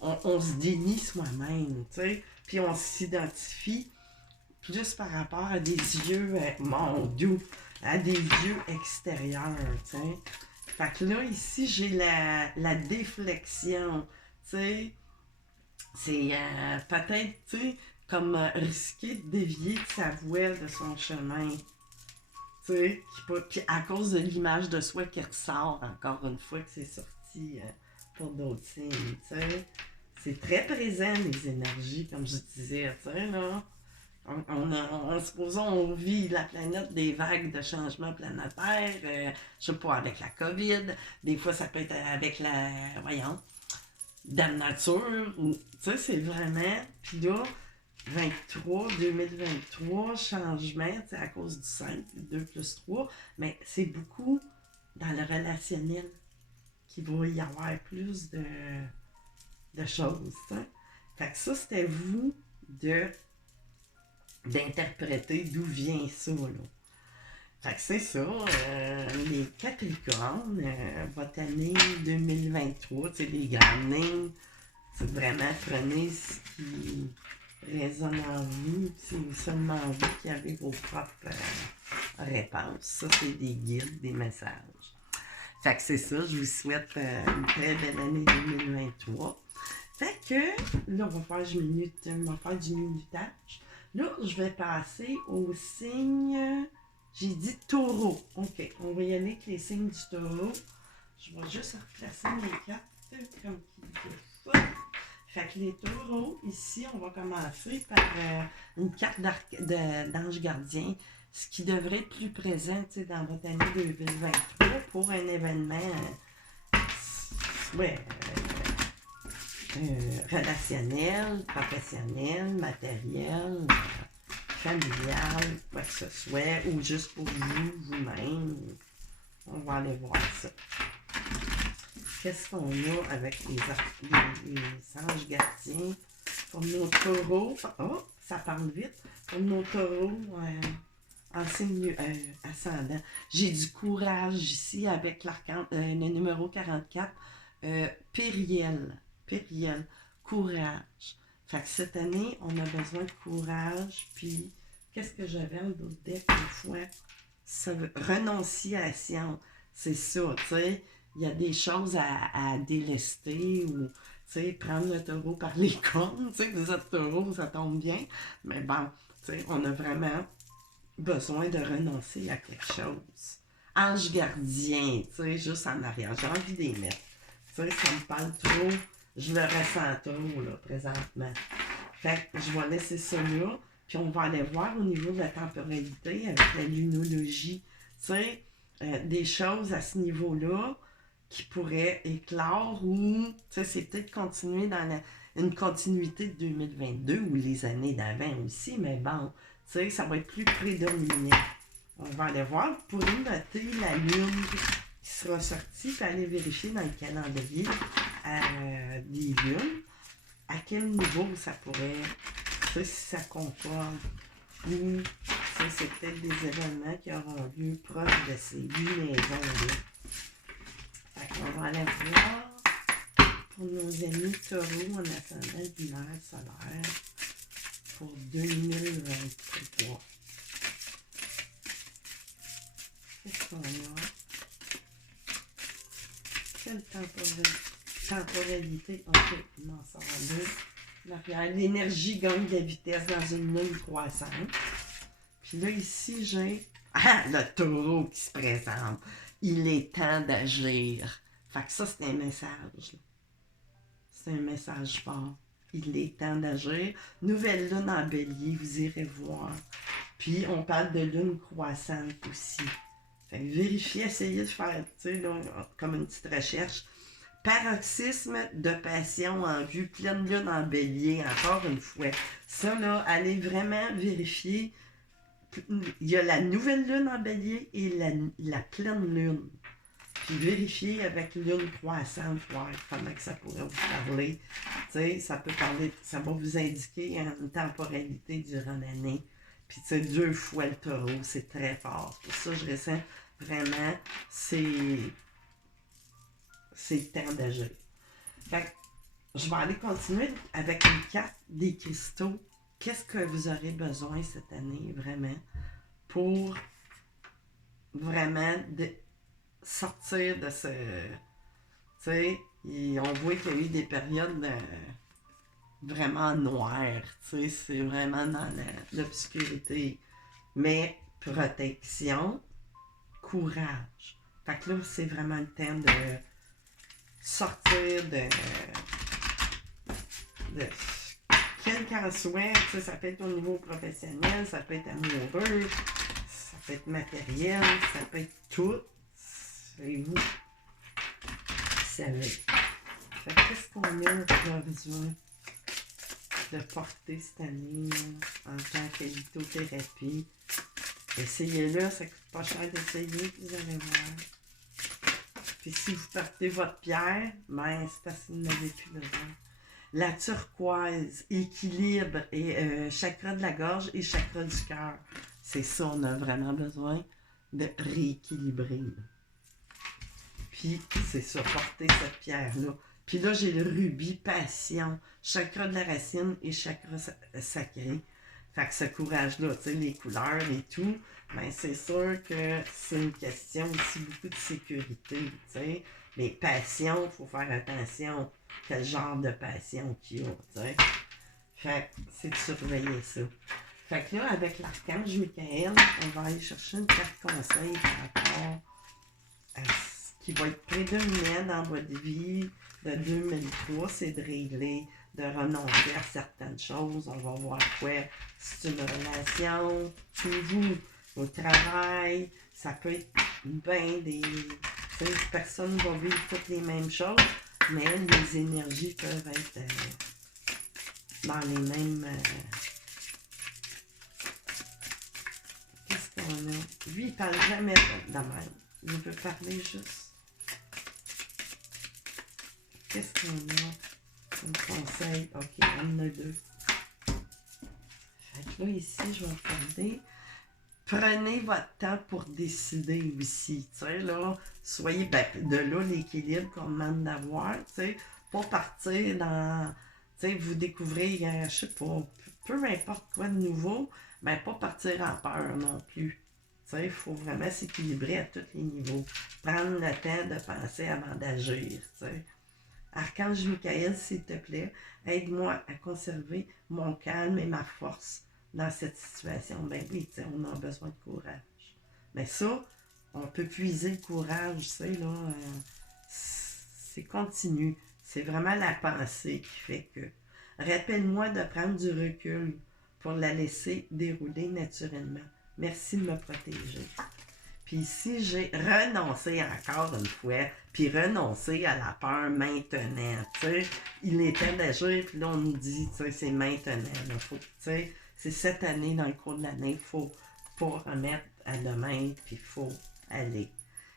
on se dénie soi-même, tu sais, puis on s'identifie plus par rapport à des yeux, mon Dieu, à des yeux extérieurs, tu sais. Fait que là, ici, j'ai la déflexion, tu sais. C'est peut-être, tu sais, comme risquer de dévier de sa voile, de son chemin. Tu sais, puis à cause de l'image de soi qui ressort, encore une fois, que c'est sorti pour d'autres signes, tu sais. C'est très présent, les énergies, comme je disais, tu sais, là. Supposons, on vit la planète des vagues de changement planétaire, je sais pas, avec la COVID, des fois ça peut être avec voyons, de la nature, tu sais, c'est vraiment, puis là, 2023, changement, c'est à cause du 5, 2 plus 3, mais c'est beaucoup dans le relationnel qu'il va y avoir plus de choses, t'sais. Fait que ça, c'était vous d'interpréter d'où vient ça, là. Fait que c'est ça, les Capricornes, votre année 2023, tu sais, les grandes lignes, c'est vraiment prenez ce qui résonne en vous, c'est seulement vous qui avez vos propres réponses. Ça, c'est des guides, des messages. Fait que c'est ça, je vous souhaite une très belle année 2023. Fait que, là, on va faire du minutage. Là, je vais passer au signe, j'ai dit taureau. OK, on va y aller avec les signes du taureau. Je vais juste replacer mes cartes comme qu'il faut. Fait que les taureaux, ici, on va commencer par une carte d'ange gardien, ce qui devrait être plus présent dans votre année 2023 pour un événement relationnel, professionnel, matériel, familial, quoi que ce soit, ou juste pour vous-même. On va aller voir ça. Qu'est-ce qu'on a avec les anges gardiens pour nos taureaux? Oh, ça parle vite. Pour nos taureaux en signe ascendant. J'ai du courage ici avec le numéro 44. Périel, courage. Fait que cette année, on a besoin de courage. Puis, qu'est-ce que j'avais en d'autres deck une fois? Ça veut renonciation. C'est ça, tu sais. Il y a des choses à délester ou, tu sais, prendre le taureau par les cornes. Tu sais, vous êtes taureau, ça tombe bien. Mais bon, tu sais, on a vraiment besoin de renoncer à quelque chose. Ange gardien, tu sais, juste en arrière. J'ai envie d'y mettre. Tu sais, ça me parle trop. Je le ressens trop, là, présentement. Fait que je vais laisser ça là. Puis on va aller voir au niveau de la temporalité avec la lunologie. Tu sais, des choses à ce niveau-là qui pourraient éclore ou, tu sais, c'est peut-être continuer dans une continuité de 2022 ou les années d'avant aussi, mais bon, tu sais, ça va être plus prédominant. On va aller voir. Vous pourrez noter la lune qui sera sortie puis aller vérifier dans le calendrier des lunes à quel niveau ça pourrait, tu sais, si ça concorde ou c'est peut-être des événements qui auront lieu proche de ces 8 maisons-là. Fait qu'on va aller voir pour nos amis taureaux en ascendant binaire solaire pour 2023. Qu'est-ce qu'on a? Quelle temporalité? Ok, on en sort deux. L'énergie gagne de la vitesse dans une lune croissante. Puis là, ici, j'ai le taureau qui se présente. Il est temps d'agir. Fait que ça, c'est un message. C'est un message fort. Il est temps d'agir. Nouvelle lune en bélier, vous irez voir. Puis, on parle de lune croissante aussi. Fait que vérifiez, essayez de faire, tu sais, comme une petite recherche. Paroxysme de passion en vue, pleine lune en bélier, encore une fois. Ça, là, allez vraiment vérifier. Il y a la nouvelle lune en bélier et la pleine lune. Puis vérifiez avec lune croissante, voir comment que ça pourrait vous parler. Tu sais, ça peut parler, ça va vous indiquer une temporalité durant l'année. Puis tu sais, 2 fois le taureau, c'est très fort. Pour ça, je ressens vraiment, c'est le temps d'agir. Fait que je vais aller continuer avec une carte des cristaux. Qu'est-ce que vous aurez besoin cette année, vraiment, pour vraiment sortir de ce... Tu sais, on voit qu'il y a eu des périodes vraiment noires, tu sais, c'est vraiment dans l'obscurité. Mais protection, courage. Fait que là, c'est vraiment le temps de sortir de quel qu'en soit, ça peut être au niveau professionnel, ça peut être amoureux, ça peut être matériel, ça peut être tout. C'est vous qui savez. Fait que qu'est-ce qu'on a besoin de porter cette année en tant que lithothérapie? Essayez-le, ça coûte pas cher d'essayer, vous allez voir. Puis si vous portez votre pierre, ben c'est parce que vous n'avez plus besoin. La turquoise, équilibre et chakra de la gorge et chakra du cœur. C'est ça, on a vraiment besoin de rééquilibrer. Puis c'est ça, porter cette pierre-là. Puis là, j'ai le rubis passion, chakra de la racine et chakra sacré. Fait que ce courage-là, tu sais, les couleurs et tout, ben c'est sûr que c'est une question aussi beaucoup de sécurité, tu sais. Les passions, il faut faire attention quel genre de passion qu'il y a, tu sais. Fait que c'est de surveiller ça. Fait que là, avec l'archange Michael, on va aller chercher une carte conseil par rapport à ce qui va être prédominant dans votre vie de 2003, c'est de régler, de renoncer à certaines choses. On va voir quoi. C'est une relation, chez vous, au travail, ça peut être bien des... Personne ne va vivre toutes les mêmes choses, mais les énergies peuvent être dans les mêmes... Qu'est-ce qu'on a? Lui, il parle jamais de même. Il veut parler juste. Qu'est-ce qu'on a? Un conseil. Ok, on en a deux. Fait que là, ici, je vais regarder. Prenez votre temps pour décider aussi. Tu sais, là, soyez de là l'équilibre qu'on demande d'avoir. Tu sais, pas partir dans. Tu sais, vous découvrez, je sais pas, peu importe quoi de nouveau, mais pas partir en peur non plus. Tu sais, il faut vraiment s'équilibrer à tous les niveaux. Prendre le temps de penser avant d'agir. Tu sais. Archange Michael, s'il te plaît, aide-moi à conserver mon calme et ma force dans cette situation. Ben oui, on a besoin de courage. Mais ça, on peut puiser le courage, tu sais, là, c'est continu. C'est vraiment la pensée qui fait que... Rappelle-moi de prendre du recul pour la laisser dérouler naturellement. Merci de me protéger. Puis ici, j'ai renoncé encore une fois, puis renoncé à la peur maintenant, tu sais. Il est temps d'agir, puis là, on nous dit, tu sais, c'est maintenant, là, faut, tu sais, c'est cette année, dans le cours de l'année, il faut pas remettre à demain, puis il faut aller.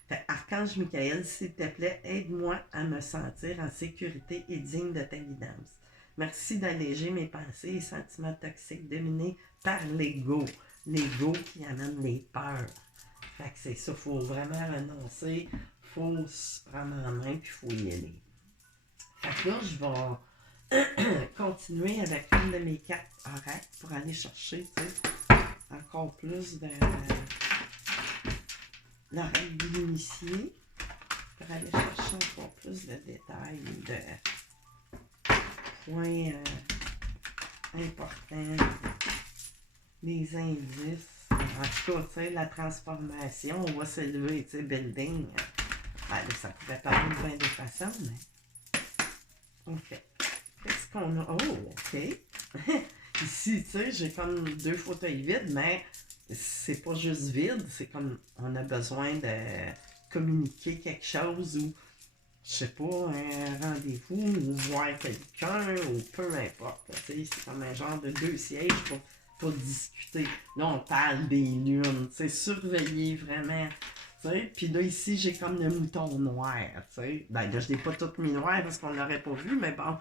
Fait, Archange Michael, s'il te plaît, aide-moi à me sentir en sécurité et digne de ta guidance. Merci d'alléger mes pensées et sentiments toxiques dominés par l'ego. L'ego qui amène les peurs. Fait que c'est ça, il faut vraiment renoncer, il faut se prendre en main, puis il faut y aller. Fait que là, je vais continuer avec une de mes cartes oracles pour aller chercher, tu sais, encore plus de l'oracle de l'initié, pour aller chercher encore plus de détails, de points importants, des indices. En tout cas, tu sais, la transformation, on va s'élever, tu sais, building. Ben, ça pourrait parler de bien des façons, mais... OK. Qu'est-ce qu'on a? Oh, OK. Ici, tu sais, j'ai comme 2 fauteuils vides, mais c'est pas juste vide. C'est comme, on a besoin de communiquer quelque chose ou, je sais pas, un rendez-vous ou voir quelqu'un ou peu importe. Tu sais, c'est comme un genre de 2 sièges pour discuter. Là, on parle des lunes, tu sais, surveiller vraiment, tu sais. Puis là, ici, j'ai comme le mouton noir, tu sais. Ben là, je l'ai pas tout mis noir parce qu'on l'aurait pas vu, mais bon.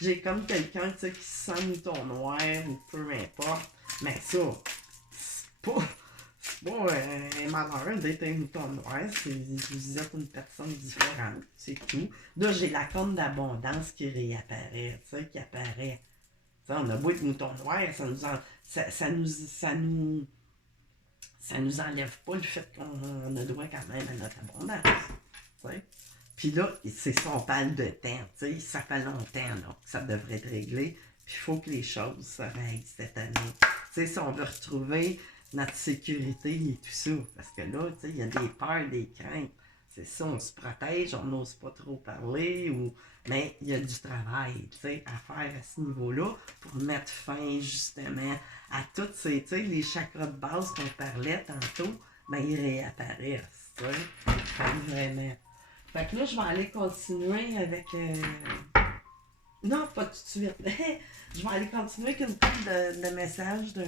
J'ai comme quelqu'un, tu sais, qui se sent mouton noir ou peu importe. Mais ça, c'est pas un malheur d'être un mouton noir. Vous êtes une personne différente, c'est tout. Là, j'ai la corne d'abondance qui réapparaît, tu sais, qui apparaît. T'sais, on a beau être mouton noir, ça nous enlève pas le fait qu'on a droit quand même à notre abondance. T'sais. Puis là, c'est ça, on parle de temps. T'sais, ça fait longtemps là, que ça devrait être réglé. Puis il faut que les choses se règlent cette année. T'sais, si on veut retrouver notre sécurité et tout ça, parce que là, il y a des peurs, des craintes. c'est ça, on se protège, on n'ose pas trop parler, mais il y a du travail, tu sais, à faire à ce niveau-là pour mettre fin, justement, à toutes ces, tu sais, les chakras de base qu'on parlait tantôt, ben, ils réapparaissent, tu sais. Fait que vraiment. Fait que là, je vais aller continuer avec... Non, pas tout de suite. Je vais aller continuer avec une couple de messages de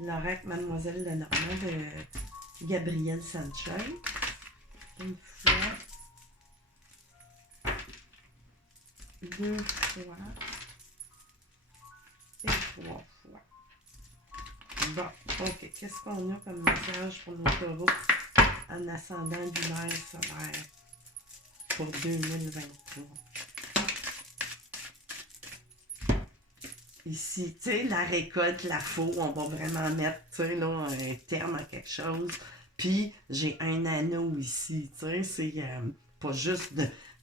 l'oracle Mademoiselle Lenormand de Gabrielle Sanchez. Une fois. Deux fois. Et trois fois. Bon, ok. Qu'est-ce qu'on a comme message pour nos taureaux en ascendant lunaire solaire pour 2023? Ici, tu sais, la récolte, la faux, on va vraiment mettre, tu sais, là, un terme à quelque chose. Puis, j'ai un anneau ici, tu sais, c'est pas juste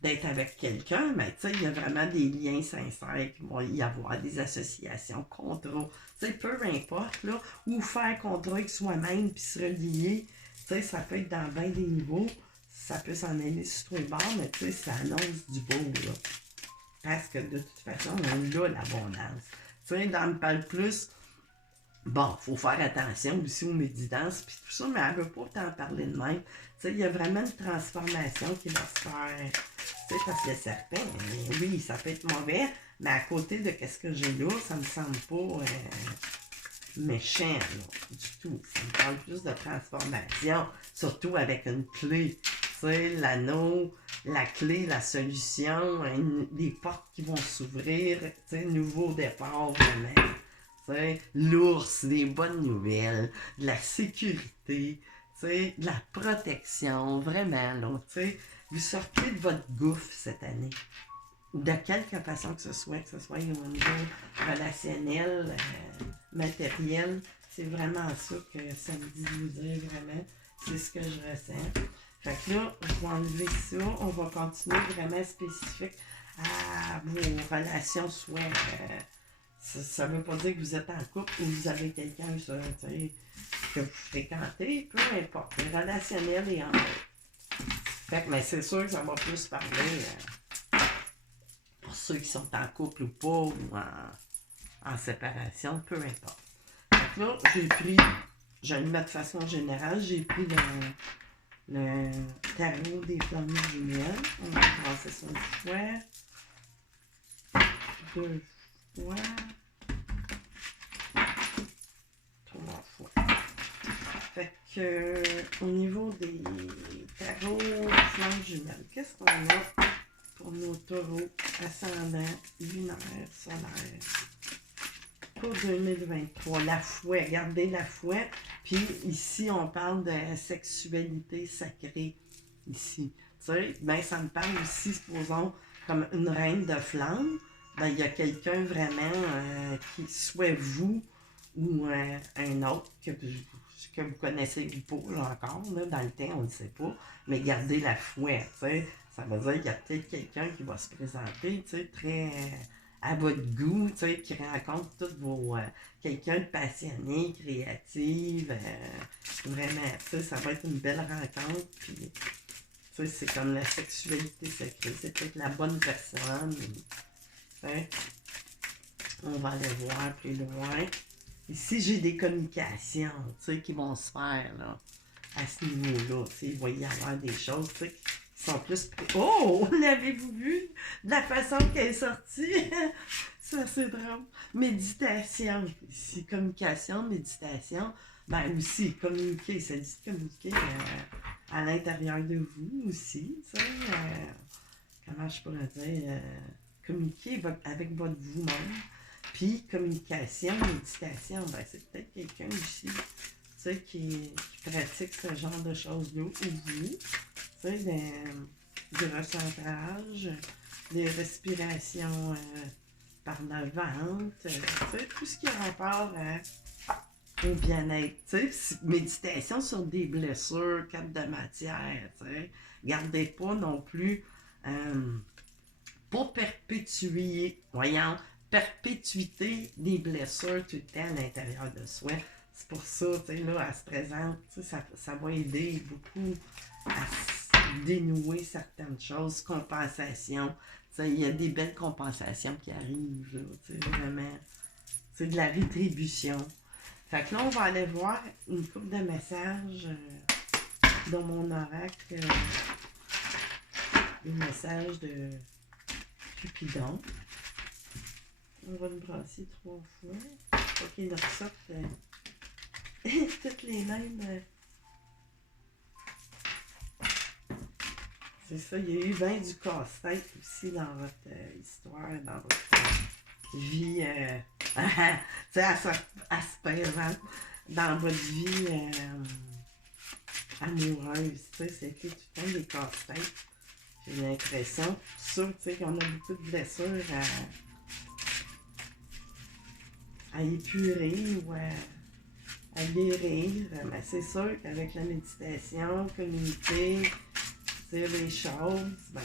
d'être avec quelqu'un, mais tu sais, il y a vraiment des liens sincères qui vont y avoir, des associations, contrats, tu sais, peu importe, là, ou faire contrat avec soi-même, puis se relier, tu sais, ça peut être dans bien des niveaux, ça peut s'en aller sur tous les bords, mais tu sais, ça annonce du beau, là. Parce que de toute façon, on a l'abondance. Tu sais, dans le parle plus, bon, il faut faire attention aussi aux méditances puis tout ça, mais elle ne veut pas t'en parler de même. Tu sais, il y a vraiment une transformation qui va se faire. Tu sais, parce que le serpent, oui, ça peut être mauvais, mais à côté de ce que j'ai là, ça me semble pas méchant, là, du tout. Ça me parle plus de transformation, surtout avec une clé. Tu sais, l'anneau, la clé, la solution, des portes qui vont s'ouvrir, tu sais, nouveau départ vraiment. Tu sais, l'ours, des bonnes nouvelles, de la sécurité, tu sais, de la protection, vraiment, là, tu sais, vous sortez de votre gouffre cette année. De quelque façon que ce soit au niveau relationnel, matériel, c'est vraiment ça que ça me dit de vous dire vraiment. C'est ce que je ressens. Fait que là, je vais enlever ça. On va continuer vraiment spécifique à vos relations, soit ça ne veut pas dire que vous êtes en couple ou vous avez quelqu'un que vous fréquentez, peu importe. Les relationnels et en autres. Fait que, mais c'est sûr que ça va plus parler pour ceux qui sont en couple ou pas, ou en séparation, peu importe. Fait que là, je vais le mettre de façon générale, j'ai pris le tarot des flammes jumelles. On va commencer ça une fois, deux fois, trois fois. Fait que au niveau des tarots flammes jumelles, qu'est-ce qu'on a pour nos taureaux ascendants, lunaires, solaires pour 2023? La fouet, regardez la fouet. Puis ici, on parle de sexualité sacrée. Ici. Tu sais, ben ça me parle aussi, supposons, comme une reine de flamme. Ben, il y a quelqu'un vraiment qui, soit vous ou un autre que vous connaissez ou pas, là, encore, là, dans le temps, on ne sait pas. Mais gardez la fouet, tu sais. Ça veut dire qu'il y a peut-être quelqu'un qui va se présenter, tu sais, très à votre goût, tu sais, qui rencontre toutes vos... quelqu'un de passionné, créatif, vraiment, tu sais, ça va être une belle rencontre, puis, tu sais, c'est comme la sexualité sacrée, c'est peut-être la bonne personne, tu sais. On va aller voir plus loin. Ici, j'ai des communications, tu sais, qui vont se faire, là, à ce niveau-là, tu sais, il va y avoir des choses, tu sais, sont plus... Oh! L'avez-vous vu? De la façon qu'elle est sortie? Ça, c'est drôle. Méditation. Ici, communication, méditation. Ben aussi, communiquer. Ça dit de communiquer à l'intérieur de vous aussi. Tu sais, comment je pourrais dire? Communiquer avec votre vous-même. Puis, communication, méditation. Ben, c'est peut-être quelqu'un aussi, tu sais, qui pratique ce genre de choses-là, ou vous. Tu sais, du recentrage, des respirations par la ventre, tu sais, tout ce qui a rapport au bien-être. Tu sais, méditation sur des blessures, carte de matière, tu sais. Gardez pas non plus, pas perpétuer, voyons, perpétuité des blessures tout le temps à l'intérieur de soi. C'est pour ça, tu sais, là, elle se présente, tu sais, ça va aider beaucoup dénouer certaines choses, compensation. Il y a des belles compensations qui arrivent, là, vraiment. C'est de la rétribution. Fait que là, on va aller voir une couple de messages dans mon oracle. Les messages de Cupidon. On va le brasser 3 fois. Pour qu'il nous ressorte toutes les mêmes. C'est ça, il y a eu bien du casse-tête aussi dans votre histoire, dans votre vie. Tu sais, à se présente dans votre vie amoureuse. Tu sais, c'était tout le temps des casse-têtes. J'ai l'impression. Sûr, tu sais, qu'on a beaucoup de blessures à épurer ou à guérir. Mais c'est sûr qu'avec la méditation, communiquer, dire les choses, ben,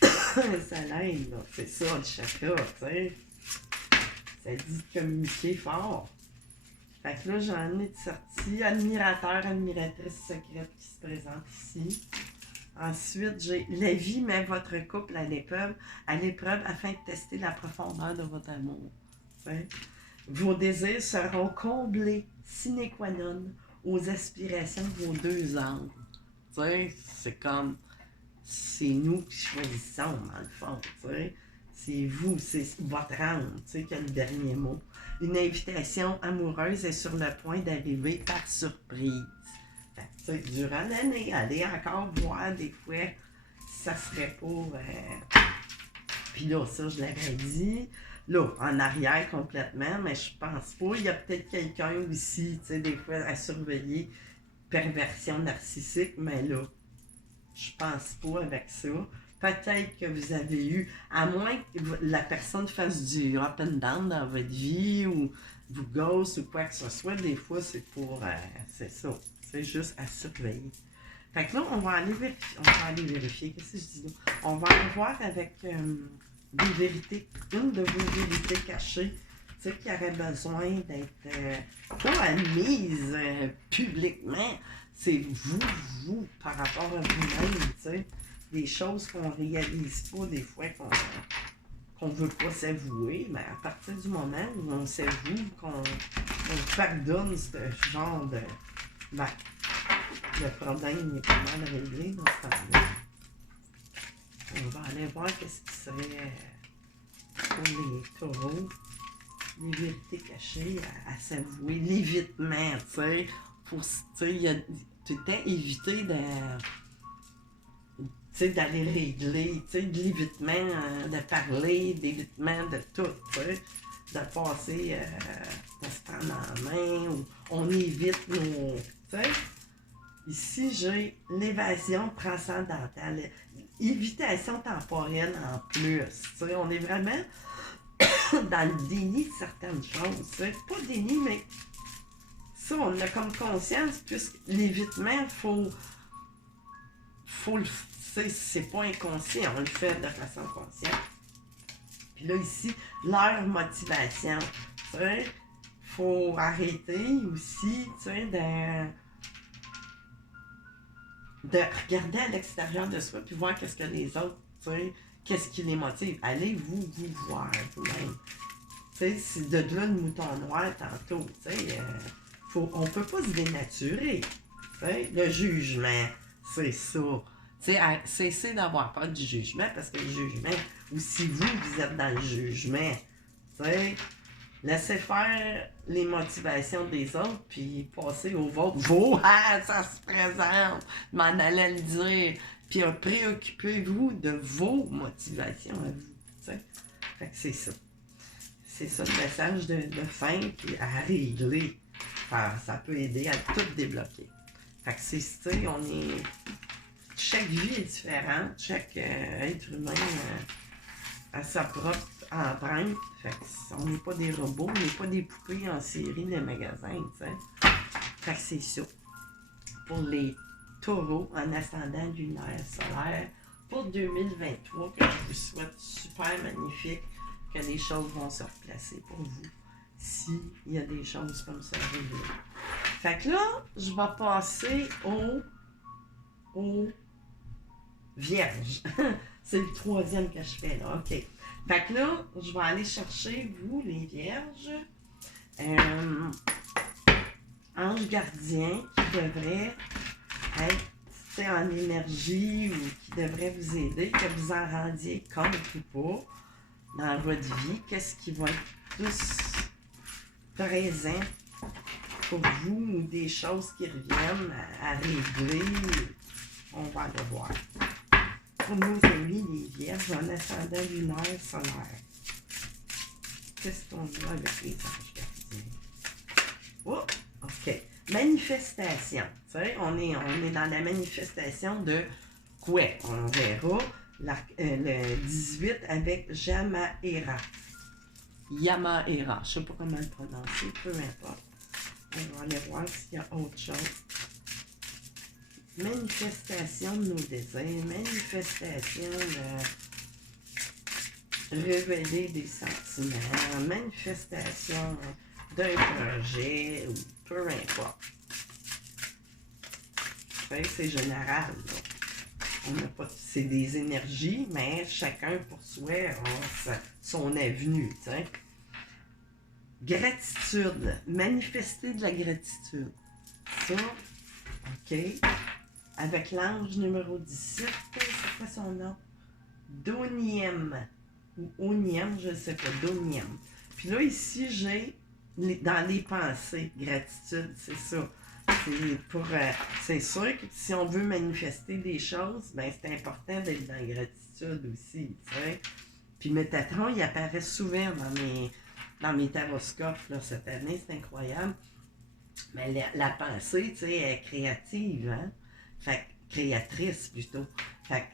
ça l'aide, là. C'est ça le chakra, tu sais. Ça dit de communiquer fort. Fait que là, j'en ai de sortie. Admirateur, admiratrice secrète qui se présente ici. Ensuite, j'ai la vie met votre couple à l'épreuve afin de tester la profondeur de votre amour. T'sais. Vos désirs seront comblés sine qua non aux aspirations de vos deux âmes. C'est comme, c'est nous qui choisissons, dans le fond. T'sais. C'est vous, c'est votre âme qui a le dernier mot. Une invitation amoureuse est sur le point d'arriver par surprise. Fait que, durant l'année, allez encore voir des fois si ça serait pas. Puis là, ça, je l'avais dit. Là, en arrière complètement, mais je pense pas. Il y a peut-être quelqu'un aussi, tu sais, des fois à surveiller. Perversion narcissique, mais là, je pense pas avec ça. Peut-être que vous avez eu, à moins que la personne fasse du up and down dans votre vie ou vous ghost ou quoi que ce soit, des fois c'est pour, c'est ça, c'est juste à surveiller. Fait que là, on va aller vérifier, qu'est-ce que je dis là? On va aller voir avec des vérités, une de vos vérités cachées, tu sais, qui aurait besoin d'être pas admise publiquement, c'est vous, par rapport à vous-même, tu sais. Des choses qu'on réalise pas, des fois qu'on veut pas s'avouer, mais à partir du moment où on s'avoue, qu'on pardonne ce genre de le problème est pas mal réglé dans ce temps-là. On va aller voir qu'est-ce qui serait pour les taureaux, les vérités cachées à s'avouer, l'évitement, tu sais, pour, tu sais, il y a tout le temps éviter d'aller régler, de l'évitement de parler, d'évitement de tout, de passer, on se prend en main, ou on évite nos... Ici, j'ai l'évasion transcendantale, évitation temporelle en plus. On est vraiment dans le déni de certaines choses. Pas déni, mais ça, on a comme conscience, puisque l'évitement, faut le c'est pas inconscient, on le fait de façon consciente. Puis là, ici, leur motivation. Il faut arrêter aussi, de regarder à l'extérieur de soi puis voir qu'est-ce que les autres, qu'est-ce qui les motive. Allez vous voir vous-même. C'est de là le mouton noir tantôt. On peut pas se dénaturer. Le jugement, c'est ça. Cessez d'avoir peur du jugement, parce que le jugement, ou si vous êtes dans le jugement, laissez faire les motivations des autres, puis passez au vôtre. Ça se présente, m'en allez le dire. Puis préoccupez-vous de vos motivations à vous. Fait que c'est ça. C'est ça le message de fin, puis à régler. Ça peut aider à tout débloquer. Fait que c'est, on est... Chaque vie est différente, chaque être humain a sa propre empreinte. Fait on n'est pas des robots, on n'est pas des poupées en série des magasins, Fait que c'est ça. Pour les taureaux en ascendant lunaire solaire pour 2023, que je vous souhaite super magnifique, que les choses vont se replacer pour vous s'il y a des choses comme ça à régler. Fait que là, je vais passer au aux Vierges. C'est le troisième que je fais là. OK. Fait que là, je vais aller chercher, vous, les Vierges, ange gardien qui devrait être en énergie ou qui devrait vous aider, que vous en rendiez compte ou pas dans votre vie. Qu'est-ce qui va être plus présent pour vous ou des choses qui reviennent à régler. On va le voir. Pour nos amis, les Vierges, en ascendant lunaire solaire. Qu'est-ce qu'on a avec les anges gardiens? Oh, OK. Manifestation. Tu sais, on est dans la manifestation de quoi? On verra le 18 avec Yamaera. Yamaera. Je ne sais pas comment le prononcer, peu importe. On va aller voir s'il y a autre chose. Manifestation de nos désirs, manifestation de révéler des sentiments, manifestation d'un projet, ou peu importe. C'est général, là. On n'a pas, c'est des énergies, mais chacun pour soi a son avenue, tu sais. Gratitude, manifester de la gratitude. Ça, OK. Avec l'ange numéro 17, c'est quoi son nom? Doniem. Ou Oniem, je ne sais pas. Doniem. Puis là, ici, j'ai dans les pensées, gratitude, c'est ça. C'est sûr que si on veut manifester des choses, ben c'est important d'être dans la gratitude aussi, tu sais. Puis Métatron, il apparaît souvent dans mes taroscopes là, cette année, c'est incroyable. Mais la pensée, tu sais, est créative, hein? Fait que, créatrice plutôt. Fait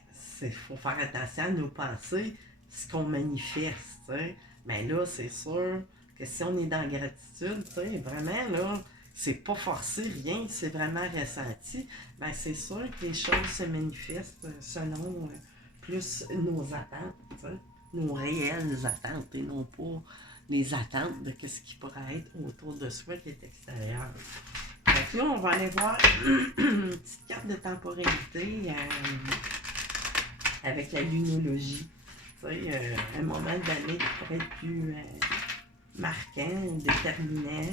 que faut faire attention à nos pensées, ce qu'on manifeste, tu sais. Mais là, c'est sûr que si on est dans la gratitude, tu sais, vraiment, là, c'est pas forcé, rien, c'est vraiment ressenti. Ben, c'est sûr que les choses se manifestent selon plus nos attentes, tu sais, nos réelles attentes et non pas les attentes de ce qui pourrait être autour de soi qui est extérieur. Donc là, on va aller voir une petite carte de temporalité avec la lunologie. Tu sais, un moment de l'année qui pourrait être plus marquant, déterminant,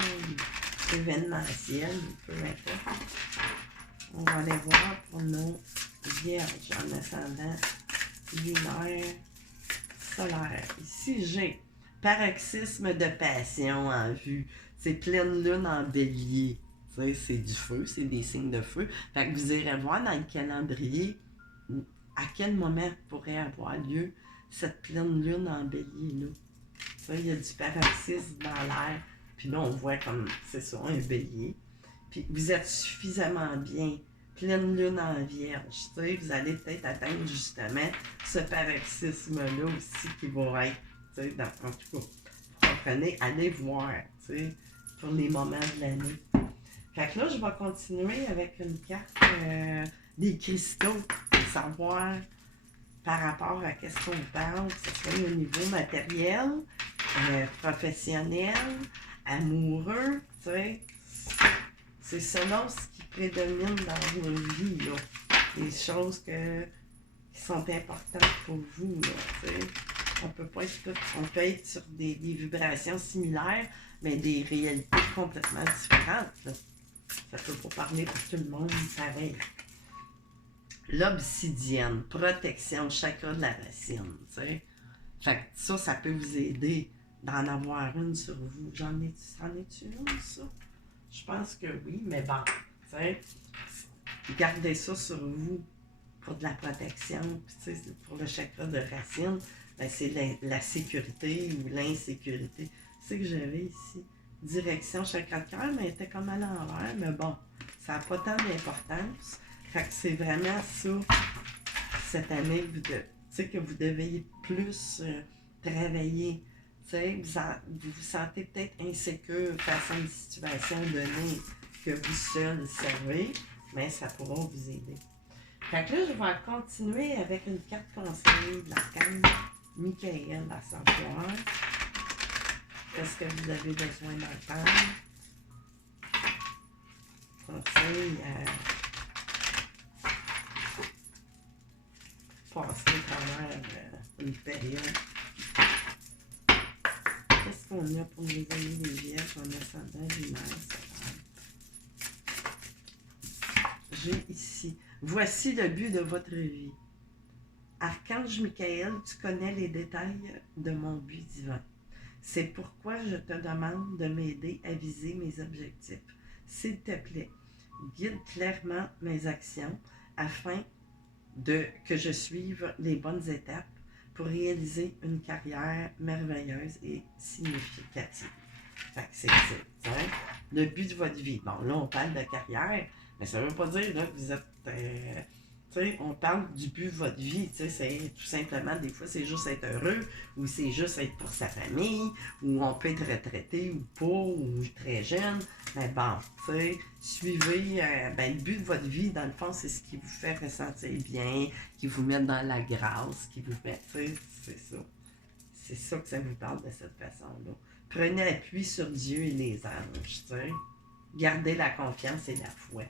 événementiel, peu importe. On va aller voir pour nos Vierges en ascendant lunaire solaire. Ici, j'ai paroxysme de passion en vue. C'est pleine lune en bélier. C'est du feu, c'est des signes de feu. Fait que vous irez voir dans le calendrier à quel moment pourrait avoir lieu cette pleine lune en bélier-là. Il y a du paroxysme dans l'air. Puis là, on voit comme, c'est ça, un bélier. Puis vous êtes suffisamment bien. Pleine lune en vierge. Vous allez peut-être atteindre justement ce paroxysme-là aussi qui va être, en tout cas, vous comprenez, allez voir, pour les moments de l'année. Fait que là, je vais continuer avec une carte des cristaux, pour savoir par rapport à qu'est-ce qu'on parle, que ce soit au niveau matériel, professionnel, amoureux, c'est selon ce qui prédomine dans vos vies, là. Les choses qui sont importantes pour vous, là, on peut être sur des vibrations similaires, mais des réalités complètement différentes, là. Ça peut pas parler pour tout le monde pareil. L'obsidienne, protection, chakra de la racine, Fait que ça peut vous aider d'en avoir une sur vous. J'en ai-tu une, ça? Je pense que oui, mais bon, gardez ça sur vous pour de la protection, puis pour le chakra de racine, ben c'est la sécurité ou l'insécurité. C'est que j'avais ici. Direction chakra de cœur, mais elle était comme à l'envers, mais bon, ça n'a pas tant d'importance. Fait que c'est vraiment ça, cette année, que vous devez plus travailler. Vous vous sentez peut-être insécure face à une situation donnée que vous seul savez, mais ça pourra vous aider. Fait que là, je vais continuer avec une carte conseillée de l'arcane Michael à savoir. Qu'est-ce que vous avez besoin d'entendre? Conseil passer à travers une période. Qu'est-ce qu'on a pour les amis des Vierges en ascendant lunaire solaire? J'ai ici. Voici le but de votre vie. Archange Michael, tu connais les détails de mon but divin. C'est pourquoi je te demande de m'aider à viser mes objectifs. S'il te plaît, guide clairement mes actions afin que je suive les bonnes étapes pour réaliser une carrière merveilleuse et significative. Fait que c'est ça, hein? Le but de votre vie. Bon, là, on parle de carrière, mais ça ne veut pas dire là, que vous êtes... tu sais, on parle du but de votre vie. Tu sais, c'est tout simplement, des fois, c'est juste être heureux, ou c'est juste être pour sa famille, ou on peut être retraité ou pas, ou très jeune. Mais bon, tu sais, suivez, le but de votre vie, dans le fond, c'est ce qui vous fait ressentir bien, qui vous met dans la grâce, qui vous met, tu sais, c'est ça. C'est ça que ça vous parle de cette façon-là. Prenez appui sur Dieu et les anges, tu sais. Gardez la confiance et la foi.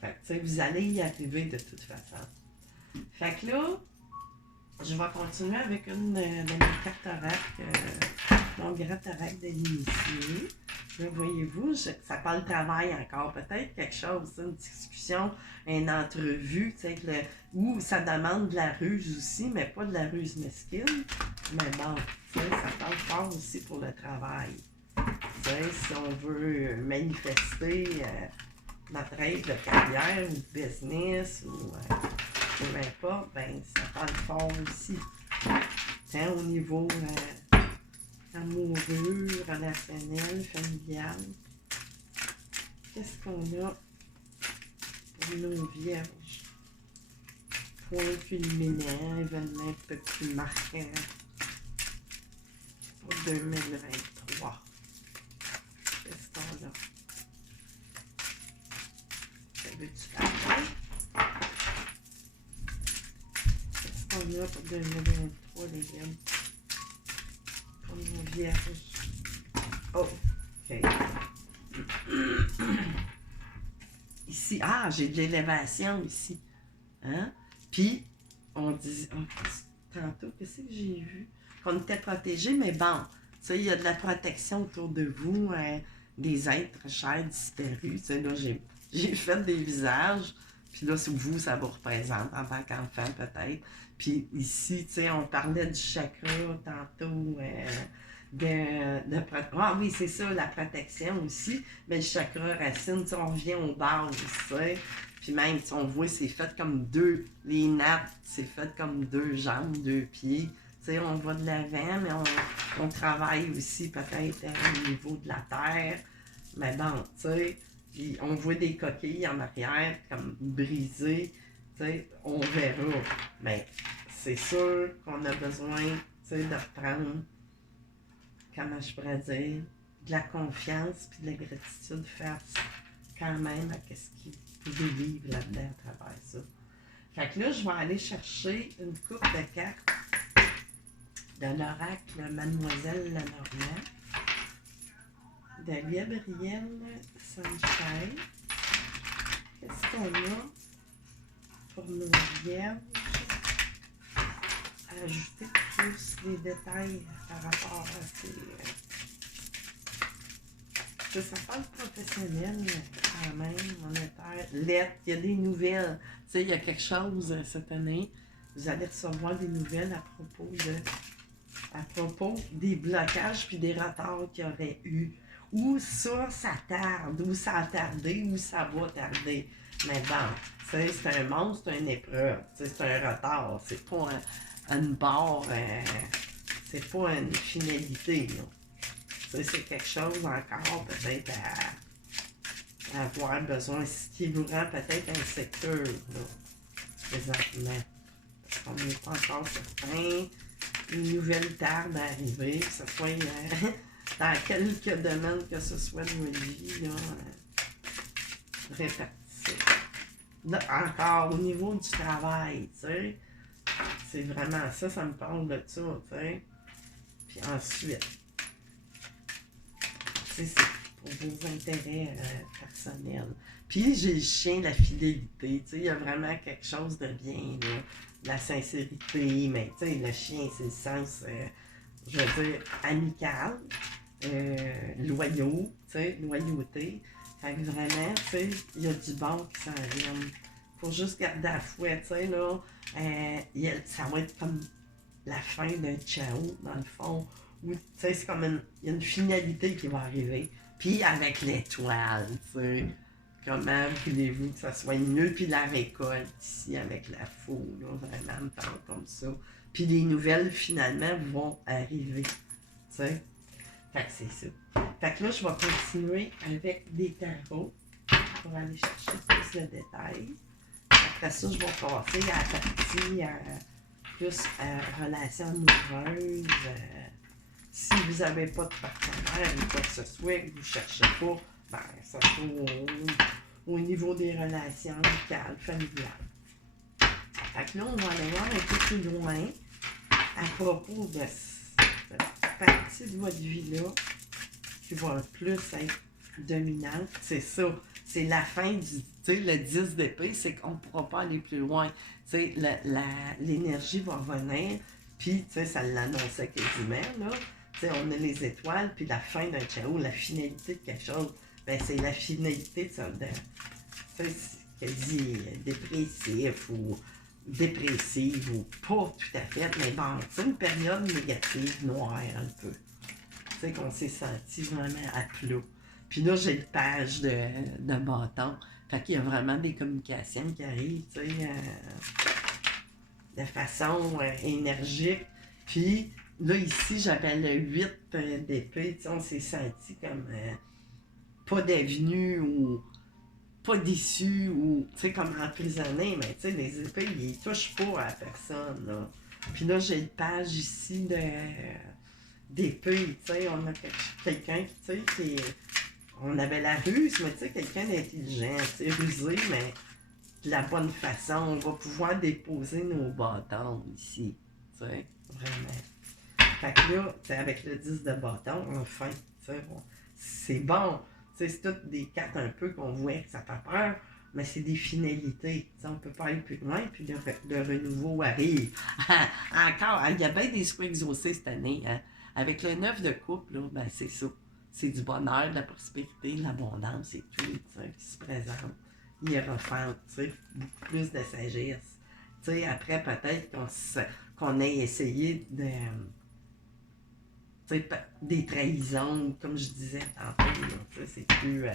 Fait que, tu sais, vous allez y arriver de toute façon. Fait que là, je vais continuer avec une de mes cartes oracle, mon grand oracle de l'initié. Là, voyez-vous, ça parle travail encore. Peut-être quelque chose, une discussion, une entrevue, tu sais, où ça demande de la ruse aussi, mais pas de la ruse mesquine. Mais bon, tu sais, ça parle fort aussi pour le travail. Tu sais, si on veut manifester notre rêve de carrière ou de business ou peu importe, ben ça parle fort aussi. Hein, au niveau amoureux, relationnel, familial. Qu'est-ce qu'on a pour nos vierges? Point culminant, événement un peu plus marquant pour 2023. Qu'est-ce qu'on a? Ça veut-tu parler? Qu'est-ce qu'on a pour 2023, les gars? Pour nos vierges. Oh, ok. Ici, j'ai de l'élévation ici. Hein? Puis, on dit, tantôt, qu'est-ce que j'ai vu? Qu'on était protégés, mais bon, tu sais, il y a de la protection autour de vous, des êtres chers disparus. Tu sais, là, j'ai fait des visages, puis là, vous, ça vous représente en tant qu'enfant, peut-être. Puis ici, tu sais, on parlait du chakra tantôt, oui, c'est ça, la protection aussi, mais le chakra racine, tu sais, on revient aux bases, tu sais. Puis même, on voit, c'est fait comme les nappes, c'est fait comme 2 jambes, 2 pieds. Tu sais, on va de l'avant, mais on travaille aussi peut-être au niveau de la terre. Mais bon, tu sais, puis on voit des coquilles en arrière, comme brisées. Tu sais, on verra. Mais c'est sûr qu'on a besoin, tu sais, de reprendre, comment je pourrais dire, de la confiance puis de la gratitude face quand même à ce qui pouvez vivre là-dedans à travers ça. Fait que là, je vais aller chercher une coupe de cartes de l'oracle Mademoiselle Lenormand de Gabrielle Sanchez. Qu'est-ce qu'on a pour nos vierges? Ajouter plus des détails par rapport à ces... ça parle professionnel quand même, monétaire, lettres, il y a des nouvelles. Tu sais, il y a quelque chose cette année, vous allez recevoir des nouvelles à propos des blocages puis des retards qu'il y aurait eu. Où ça tarde, où ça a tardé, où ça va tarder. Mais bon, tu sais, c'est un monstre, c'est une épreuve, tu sais, c'est un retard, c'est pas une barre, c'est pas une finalité, là. C'est quelque chose encore peut-être à avoir besoin, ce qui vous rend peut-être insécure, là, présentement. Parce qu'on n'est pas encore certain. Une nouvelle tarde à arriver, que ce soit dans quelques domaines que ce soit de votre vie, là, réparti. Là, encore, au niveau du travail, tu sais, c'est vraiment ça, ça me parle de ça, tu sais. Puis ensuite, pour vos intérêts personnels. Puis j'ai le chien, la fidélité, tu sais, il y a vraiment quelque chose de bien, là, la sincérité, mais tu sais, le chien, c'est le sens, je veux dire, amical, loyaux, tu sais, loyauté. Fait que vraiment, tu sais, il y a du bon qui s'en vient. Faut juste garder la fouette, tu sais, là, ça va être comme la fin d'un ciao, dans le fond, où, tu sais, c'est comme il y a une finalité qui va arriver. Puis avec l'étoile, tu sais, comment voulez-vous que ça soit mieux? Puis la récolte ici avec la foule, là, vraiment, me parle comme ça. Puis les nouvelles, finalement, vont arriver, tu sais. Fait que c'est ça. Fait que là, je vais continuer avec des tarots pour aller chercher plus de détails. Après ça, je vais passer à la partie plus relations amoureuses. Si vous n'avez pas de partenaire ou quoi que ce soit, que vous ne cherchez pas, ben, ça se trouve au niveau des relations amicales, familiales. Fait que là, on va aller voir un peu plus loin à propos de cette partie de votre vie-là qui va plus être dominante. C'est ça. C'est la fin du... Tu sais, le 10 d'épée, c'est qu'on ne pourra pas aller plus loin. Tu sais, l'énergie va revenir, puis, tu sais, ça l'annonçait quasiment, là. Tu sais, on a les étoiles, puis la fin d'un chaos, la finalité de quelque chose, ben c'est la finalité de ça. Tu sais, quasi dépressif ou dépressive ou pas tout à fait, mais bon, c'est une période négative, noire un peu. Tu sais, qu'on s'est senti vraiment à plat. Puis là, j'ai le page de bâton. Fait qu'il y a vraiment des communications qui arrivent, tu sais, de façon énergique. Puis là, ici, j'avais le 8 d'épée. Tu sais, on s'est senti comme pas d'avenue ou pas déçu ou, tu sais, comme emprisonné. Mais tu sais, les épées, ils touchent pas à la personne, là. Puis là, j'ai le page ici d'épée. Tu sais, on a quelqu'un qui, tu sais, qui est... On avait la ruse, mais tu sais, quelqu'un d'intelligent, tu sais, rusé, mais de la bonne façon. On va pouvoir déposer nos bâtons ici, tu sais, vraiment. Fait que là, tu sais, avec le 10 de bâton, enfin, tu sais, c'est bon. Tu sais, c'est toutes des cartes un peu qu'on voit que ça fait peur, mais c'est des finalités. Tu sais, on peut pas aller plus loin, puis le renouveau arrive. Encore, il y a bien des souhaits exaucés cette année, hein. Avec le 9 de coupe, là, ben c'est ça. C'est du bonheur, de la prospérité, de l'abondance et tout, tu sais, qui se présente. Il y aura fait, tu sais, beaucoup plus de sagesse. Tu sais, après, peut-être qu'on ait essayé de... Tu sais, des trahisons, comme je disais tantôt, tu sais, c'est plus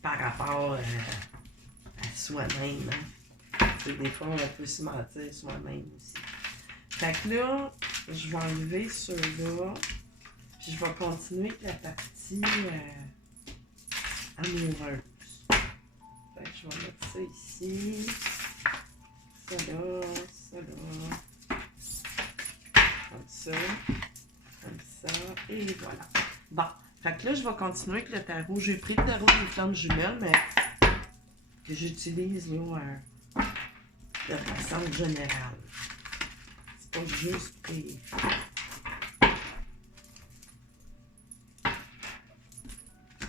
par rapport à soi-même, hein. Tu sais, des fois, on peut se mentir soi-même aussi. Fait que là, je vais enlever ceux-là. Puis je vais continuer avec la partie amoureuse. Fait que je vais mettre ça ici. Ça là, ça là. Comme ça. Comme ça. Et voilà. Bon. Fait que là, je vais continuer avec le tarot. J'ai pris le tarot des flammes jumelles, mais que j'utilise là de façon générale. C'est pas juste pris.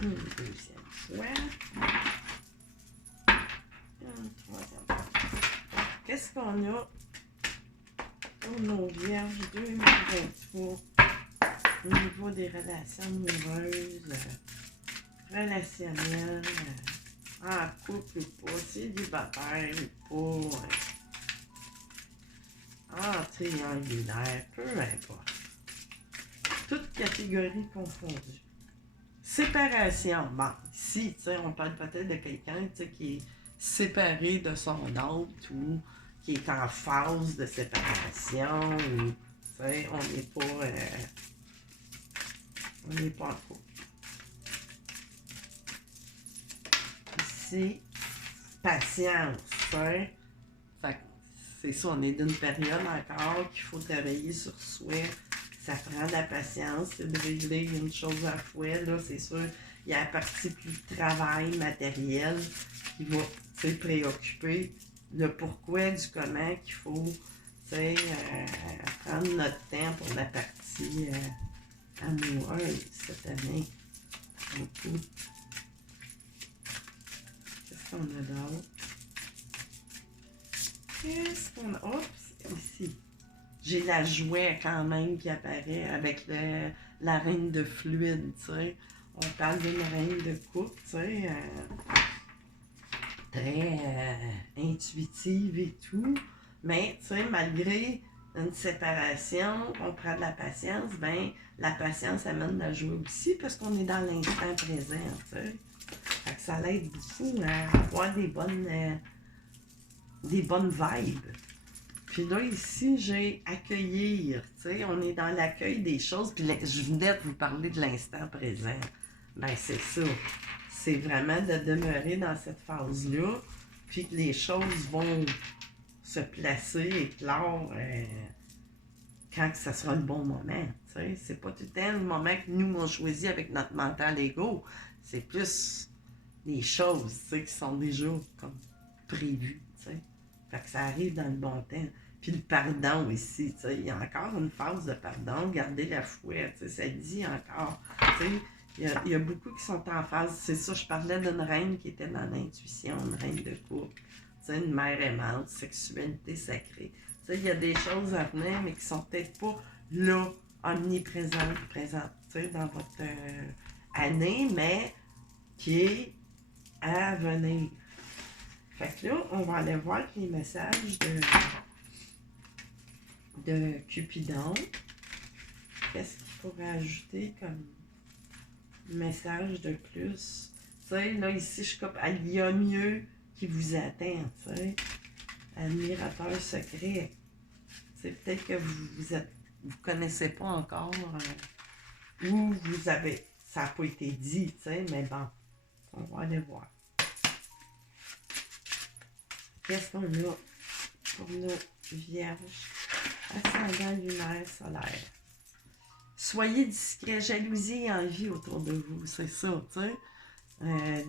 Une deuxième fois. Une troisième fois. Qu'est-ce qu'on a pour nos vierges 2023 au niveau des relations amoureuses, relationnelles, en couple ou pas, célibataire ou pas, en triangulaire, peu importe. Toutes catégories confondues. Séparation. Bon, ici, tu sais, on parle peut-être de quelqu'un, tu sais, qui est séparé de son autre ou qui est en phase de séparation ou, tu sais, on n'est pas en couple. Ici, patience, hein. Fait que c'est ça, on est d'une période encore qu'il faut travailler sur soi. Ça prend de la patience, c'est de régler une chose à la fois. Là, c'est sûr, il y a la partie plus travail matériel qui va préoccuper le pourquoi du comment qu'il faut prendre notre temps pour la partie amoureuse cette année. beaucoup. Qu'est-ce qu'on a d'autre? Qu'est-ce qu'on a? Oups, ici. J'ai la jouet quand même qui apparaît avec la reine de fluide, tu sais. On parle d'une reine de coupe, tu sais, très intuitive et tout. Mais, tu sais, malgré une séparation, on prend de la patience, ben la patience amène la joie aussi parce qu'on est dans l'instant présent, tu sais. Fait que ça l'aide beaucoup à avoir des bonnes vibes. Puis là, ici, j'ai accueillir, tu sais, on est dans l'accueil des choses, puis je venais de vous parler de l'instant présent. Ben, c'est ça. C'est vraiment de demeurer dans cette phase-là, puis que les choses vont se placer et clore quand que ça sera le bon moment, tu sais. C'est pas tout le temps le moment que nous, on choisit avec notre mental ego. C'est plus les choses, tu sais, qui sont déjà comme prévues, tu sais. Fait que ça arrive dans le bon temps. Puis le pardon ici, tu sais, il y a encore une phase de pardon, garder la fouette, tu sais, ça dit encore, tu sais, il y a beaucoup qui sont en phase, c'est ça, je parlais d'une reine qui était dans l'intuition, une reine de couple, tu sais, une mère aimante, sexualité sacrée, tu sais, il y a des choses à venir, mais qui sont peut-être pas là, omniprésentes, présentes, tu sais, dans votre année, mais qui est à venir. Fait que là, on va aller voir les messages de Cupidon. Qu'est-ce qu'il faudrait ajouter comme message de plus? Tu sais, là, ici, je coupe. Il y a mieux qui vous attend, tu sais. Admirateur secret. C'est peut-être que vous connaissez pas encore ou vous avez. Ça n'a pas été dit, tu sais, mais bon, on va aller voir. Qu'est-ce qu'on a pour nos vierges? Ascendant lunaire solaire. Soyez discret, jalousie et envie autour de vous, c'est ça, tu sais.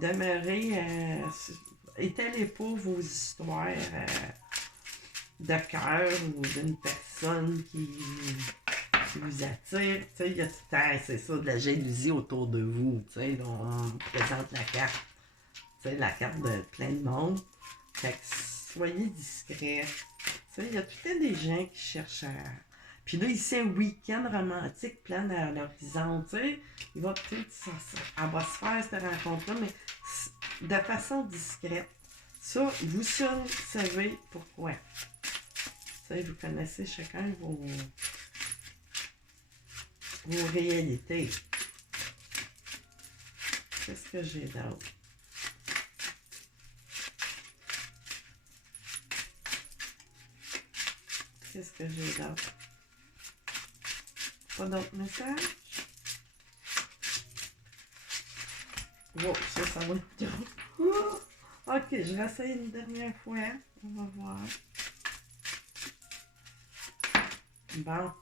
Demeurez, étalez pas vos histoires de cœur ou d'une personne qui vous attire. Tu sais, il y a tout le temps, c'est ça, de la jalousie autour de vous, tu sais. On vous présente la carte, tu sais, la carte de plein de monde. Fait que soyez discret. Tu sais, il y a tout le temps des gens qui cherchent à... Puis là, ici, un week-end romantique plein à l'horizon, tu sais. Il va peut-être... Elle va se faire cette rencontre-là, mais de façon discrète. Ça, vous seuls savez pourquoi. Tu sais, vous connaissez chacun vos réalités. Qu'est-ce que j'ai d'autre? Qu'est-ce que j'ai d'autre? Pas d'autres messages? Wow, ça va être dur. Ok, je vais essayer une dernière fois. On va voir. Bon.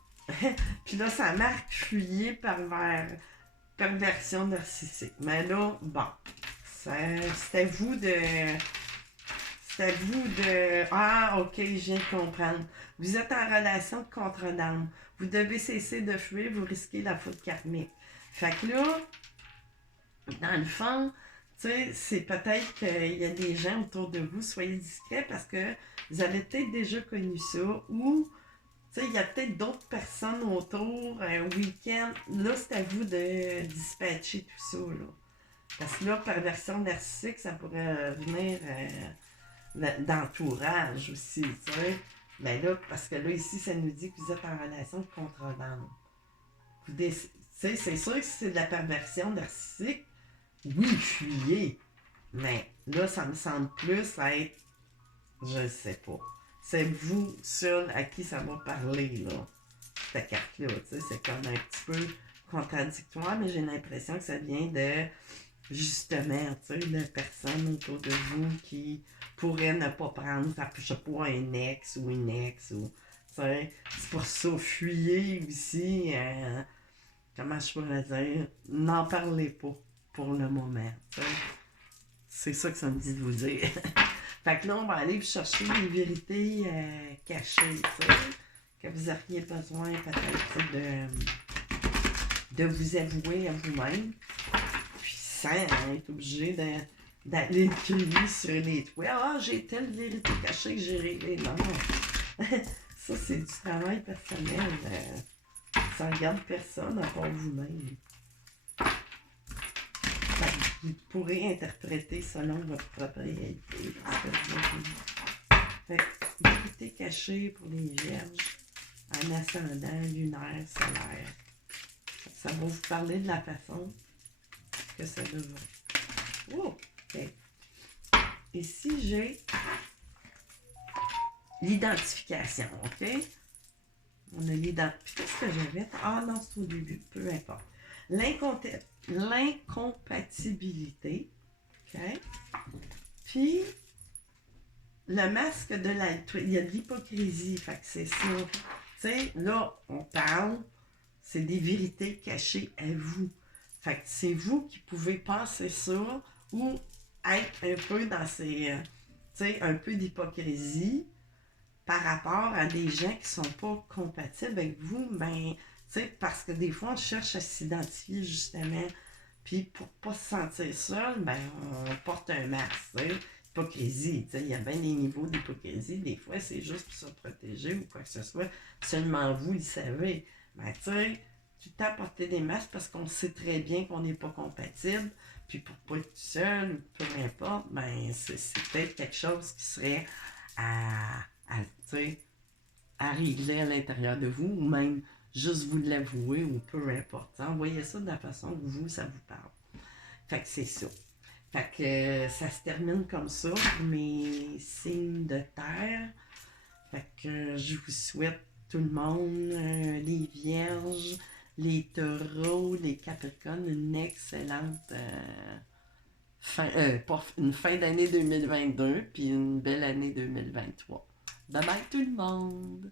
Puis là, ça marque fuyé perversion narcissique. Mais là, bon. C'est à vous de... C'est à vous de... Ah, ok, je viens de comprendre. Vous êtes en relation de contre-dame. Vous devez cesser de fuir, vous risquez la faute karmique. Fait que là, dans le fond, tu sais, c'est peut-être qu'il y a des gens autour de vous, soyez discrets parce que vous avez peut-être déjà connu ça ou, tu sais, il y a peut-être d'autres personnes autour, un week-end. Là, c'est à vous de dispatcher tout ça, là. Parce que là, perversion narcissique, ça pourrait venir d'entourage aussi, tu sais. Mais là, parce que là, ici, ça nous dit que vous êtes en relation de contre-dame. Tu sais, c'est sûr que si c'est de la perversion narcissique, oui, fuyez. Mais là, ça me semble plus être, je ne sais pas. C'est vous seul à qui ça va parler, là. Cette carte-là, tu sais, c'est comme un petit peu contradictoire, mais j'ai l'impression que ça vient de, justement, tu sais, de personnes autour de vous qui pourraient ne pas prendre, je sais pas, un ex ou une ex, ou, tu sais, c'est pour ça, fuyez aussi, comment je pourrais dire, n'en parlez pas pour le moment, tu sais. C'est ça que ça me dit de vous dire. Fait que là, on va aller chercher les vérités cachées, tu sais, que vous auriez besoin peut-être de vous avouer à vous-même. Puis sans être obligé d'aller le crier sur les toits. Ah, j'ai telle vérité cachée que j'ai réglée. Non, non. Ça, c'est du travail personnel. Ça ne regarde personne à part vous-même. Vous pourrez interpréter selon votre propre réalité. Fait que, vérité cachée pour les vierges, en ascendant, lunaire, solaire. Ça va vous parler de la façon que ça devrait. Oh, ok. Et si j'ai l'identification, ok? On a l'identification. Qu'est-ce que j'avais? Ah non, c'est au début, peu importe. L'incompatibilité, ok? Puis, le masque de l'altruisme, il y a de l'hypocrisie, fait que c'est ça. Tu sais, là, on parle, c'est des vérités cachées à vous. Fait que c'est vous qui pouvez penser ça ou être un peu dans ces, tu sais, un peu d'hypocrisie par rapport à des gens qui sont pas compatibles avec vous, ben, tu sais, parce que des fois, on cherche à s'identifier justement, puis pour pas se sentir seul, ben, on porte un masque, tu sais. Hypocrisie, tu sais, il y a bien des niveaux d'hypocrisie, des fois, c'est juste pour se protéger ou quoi que ce soit, seulement vous le savez. Ben, tu sais, tout le temps porter des masques parce qu'on sait très bien qu'on n'est pas compatible, puis pour pas être tout seul, ou peu importe, ben, c'est peut-être quelque chose qui serait tu sais, à régler à l'intérieur de vous, ou même juste vous l'avouer, ou peu importe. Envoyez ça de la façon que vous, ça vous parle. Fait que c'est ça. Fait que ça se termine comme ça pour mes signes de terre. Fait que je vous souhaite tout le monde, les vierges, les taureaux, les capricornes, une excellente une fin d'année 2022 puis une belle année 2023. Bye bye tout le monde!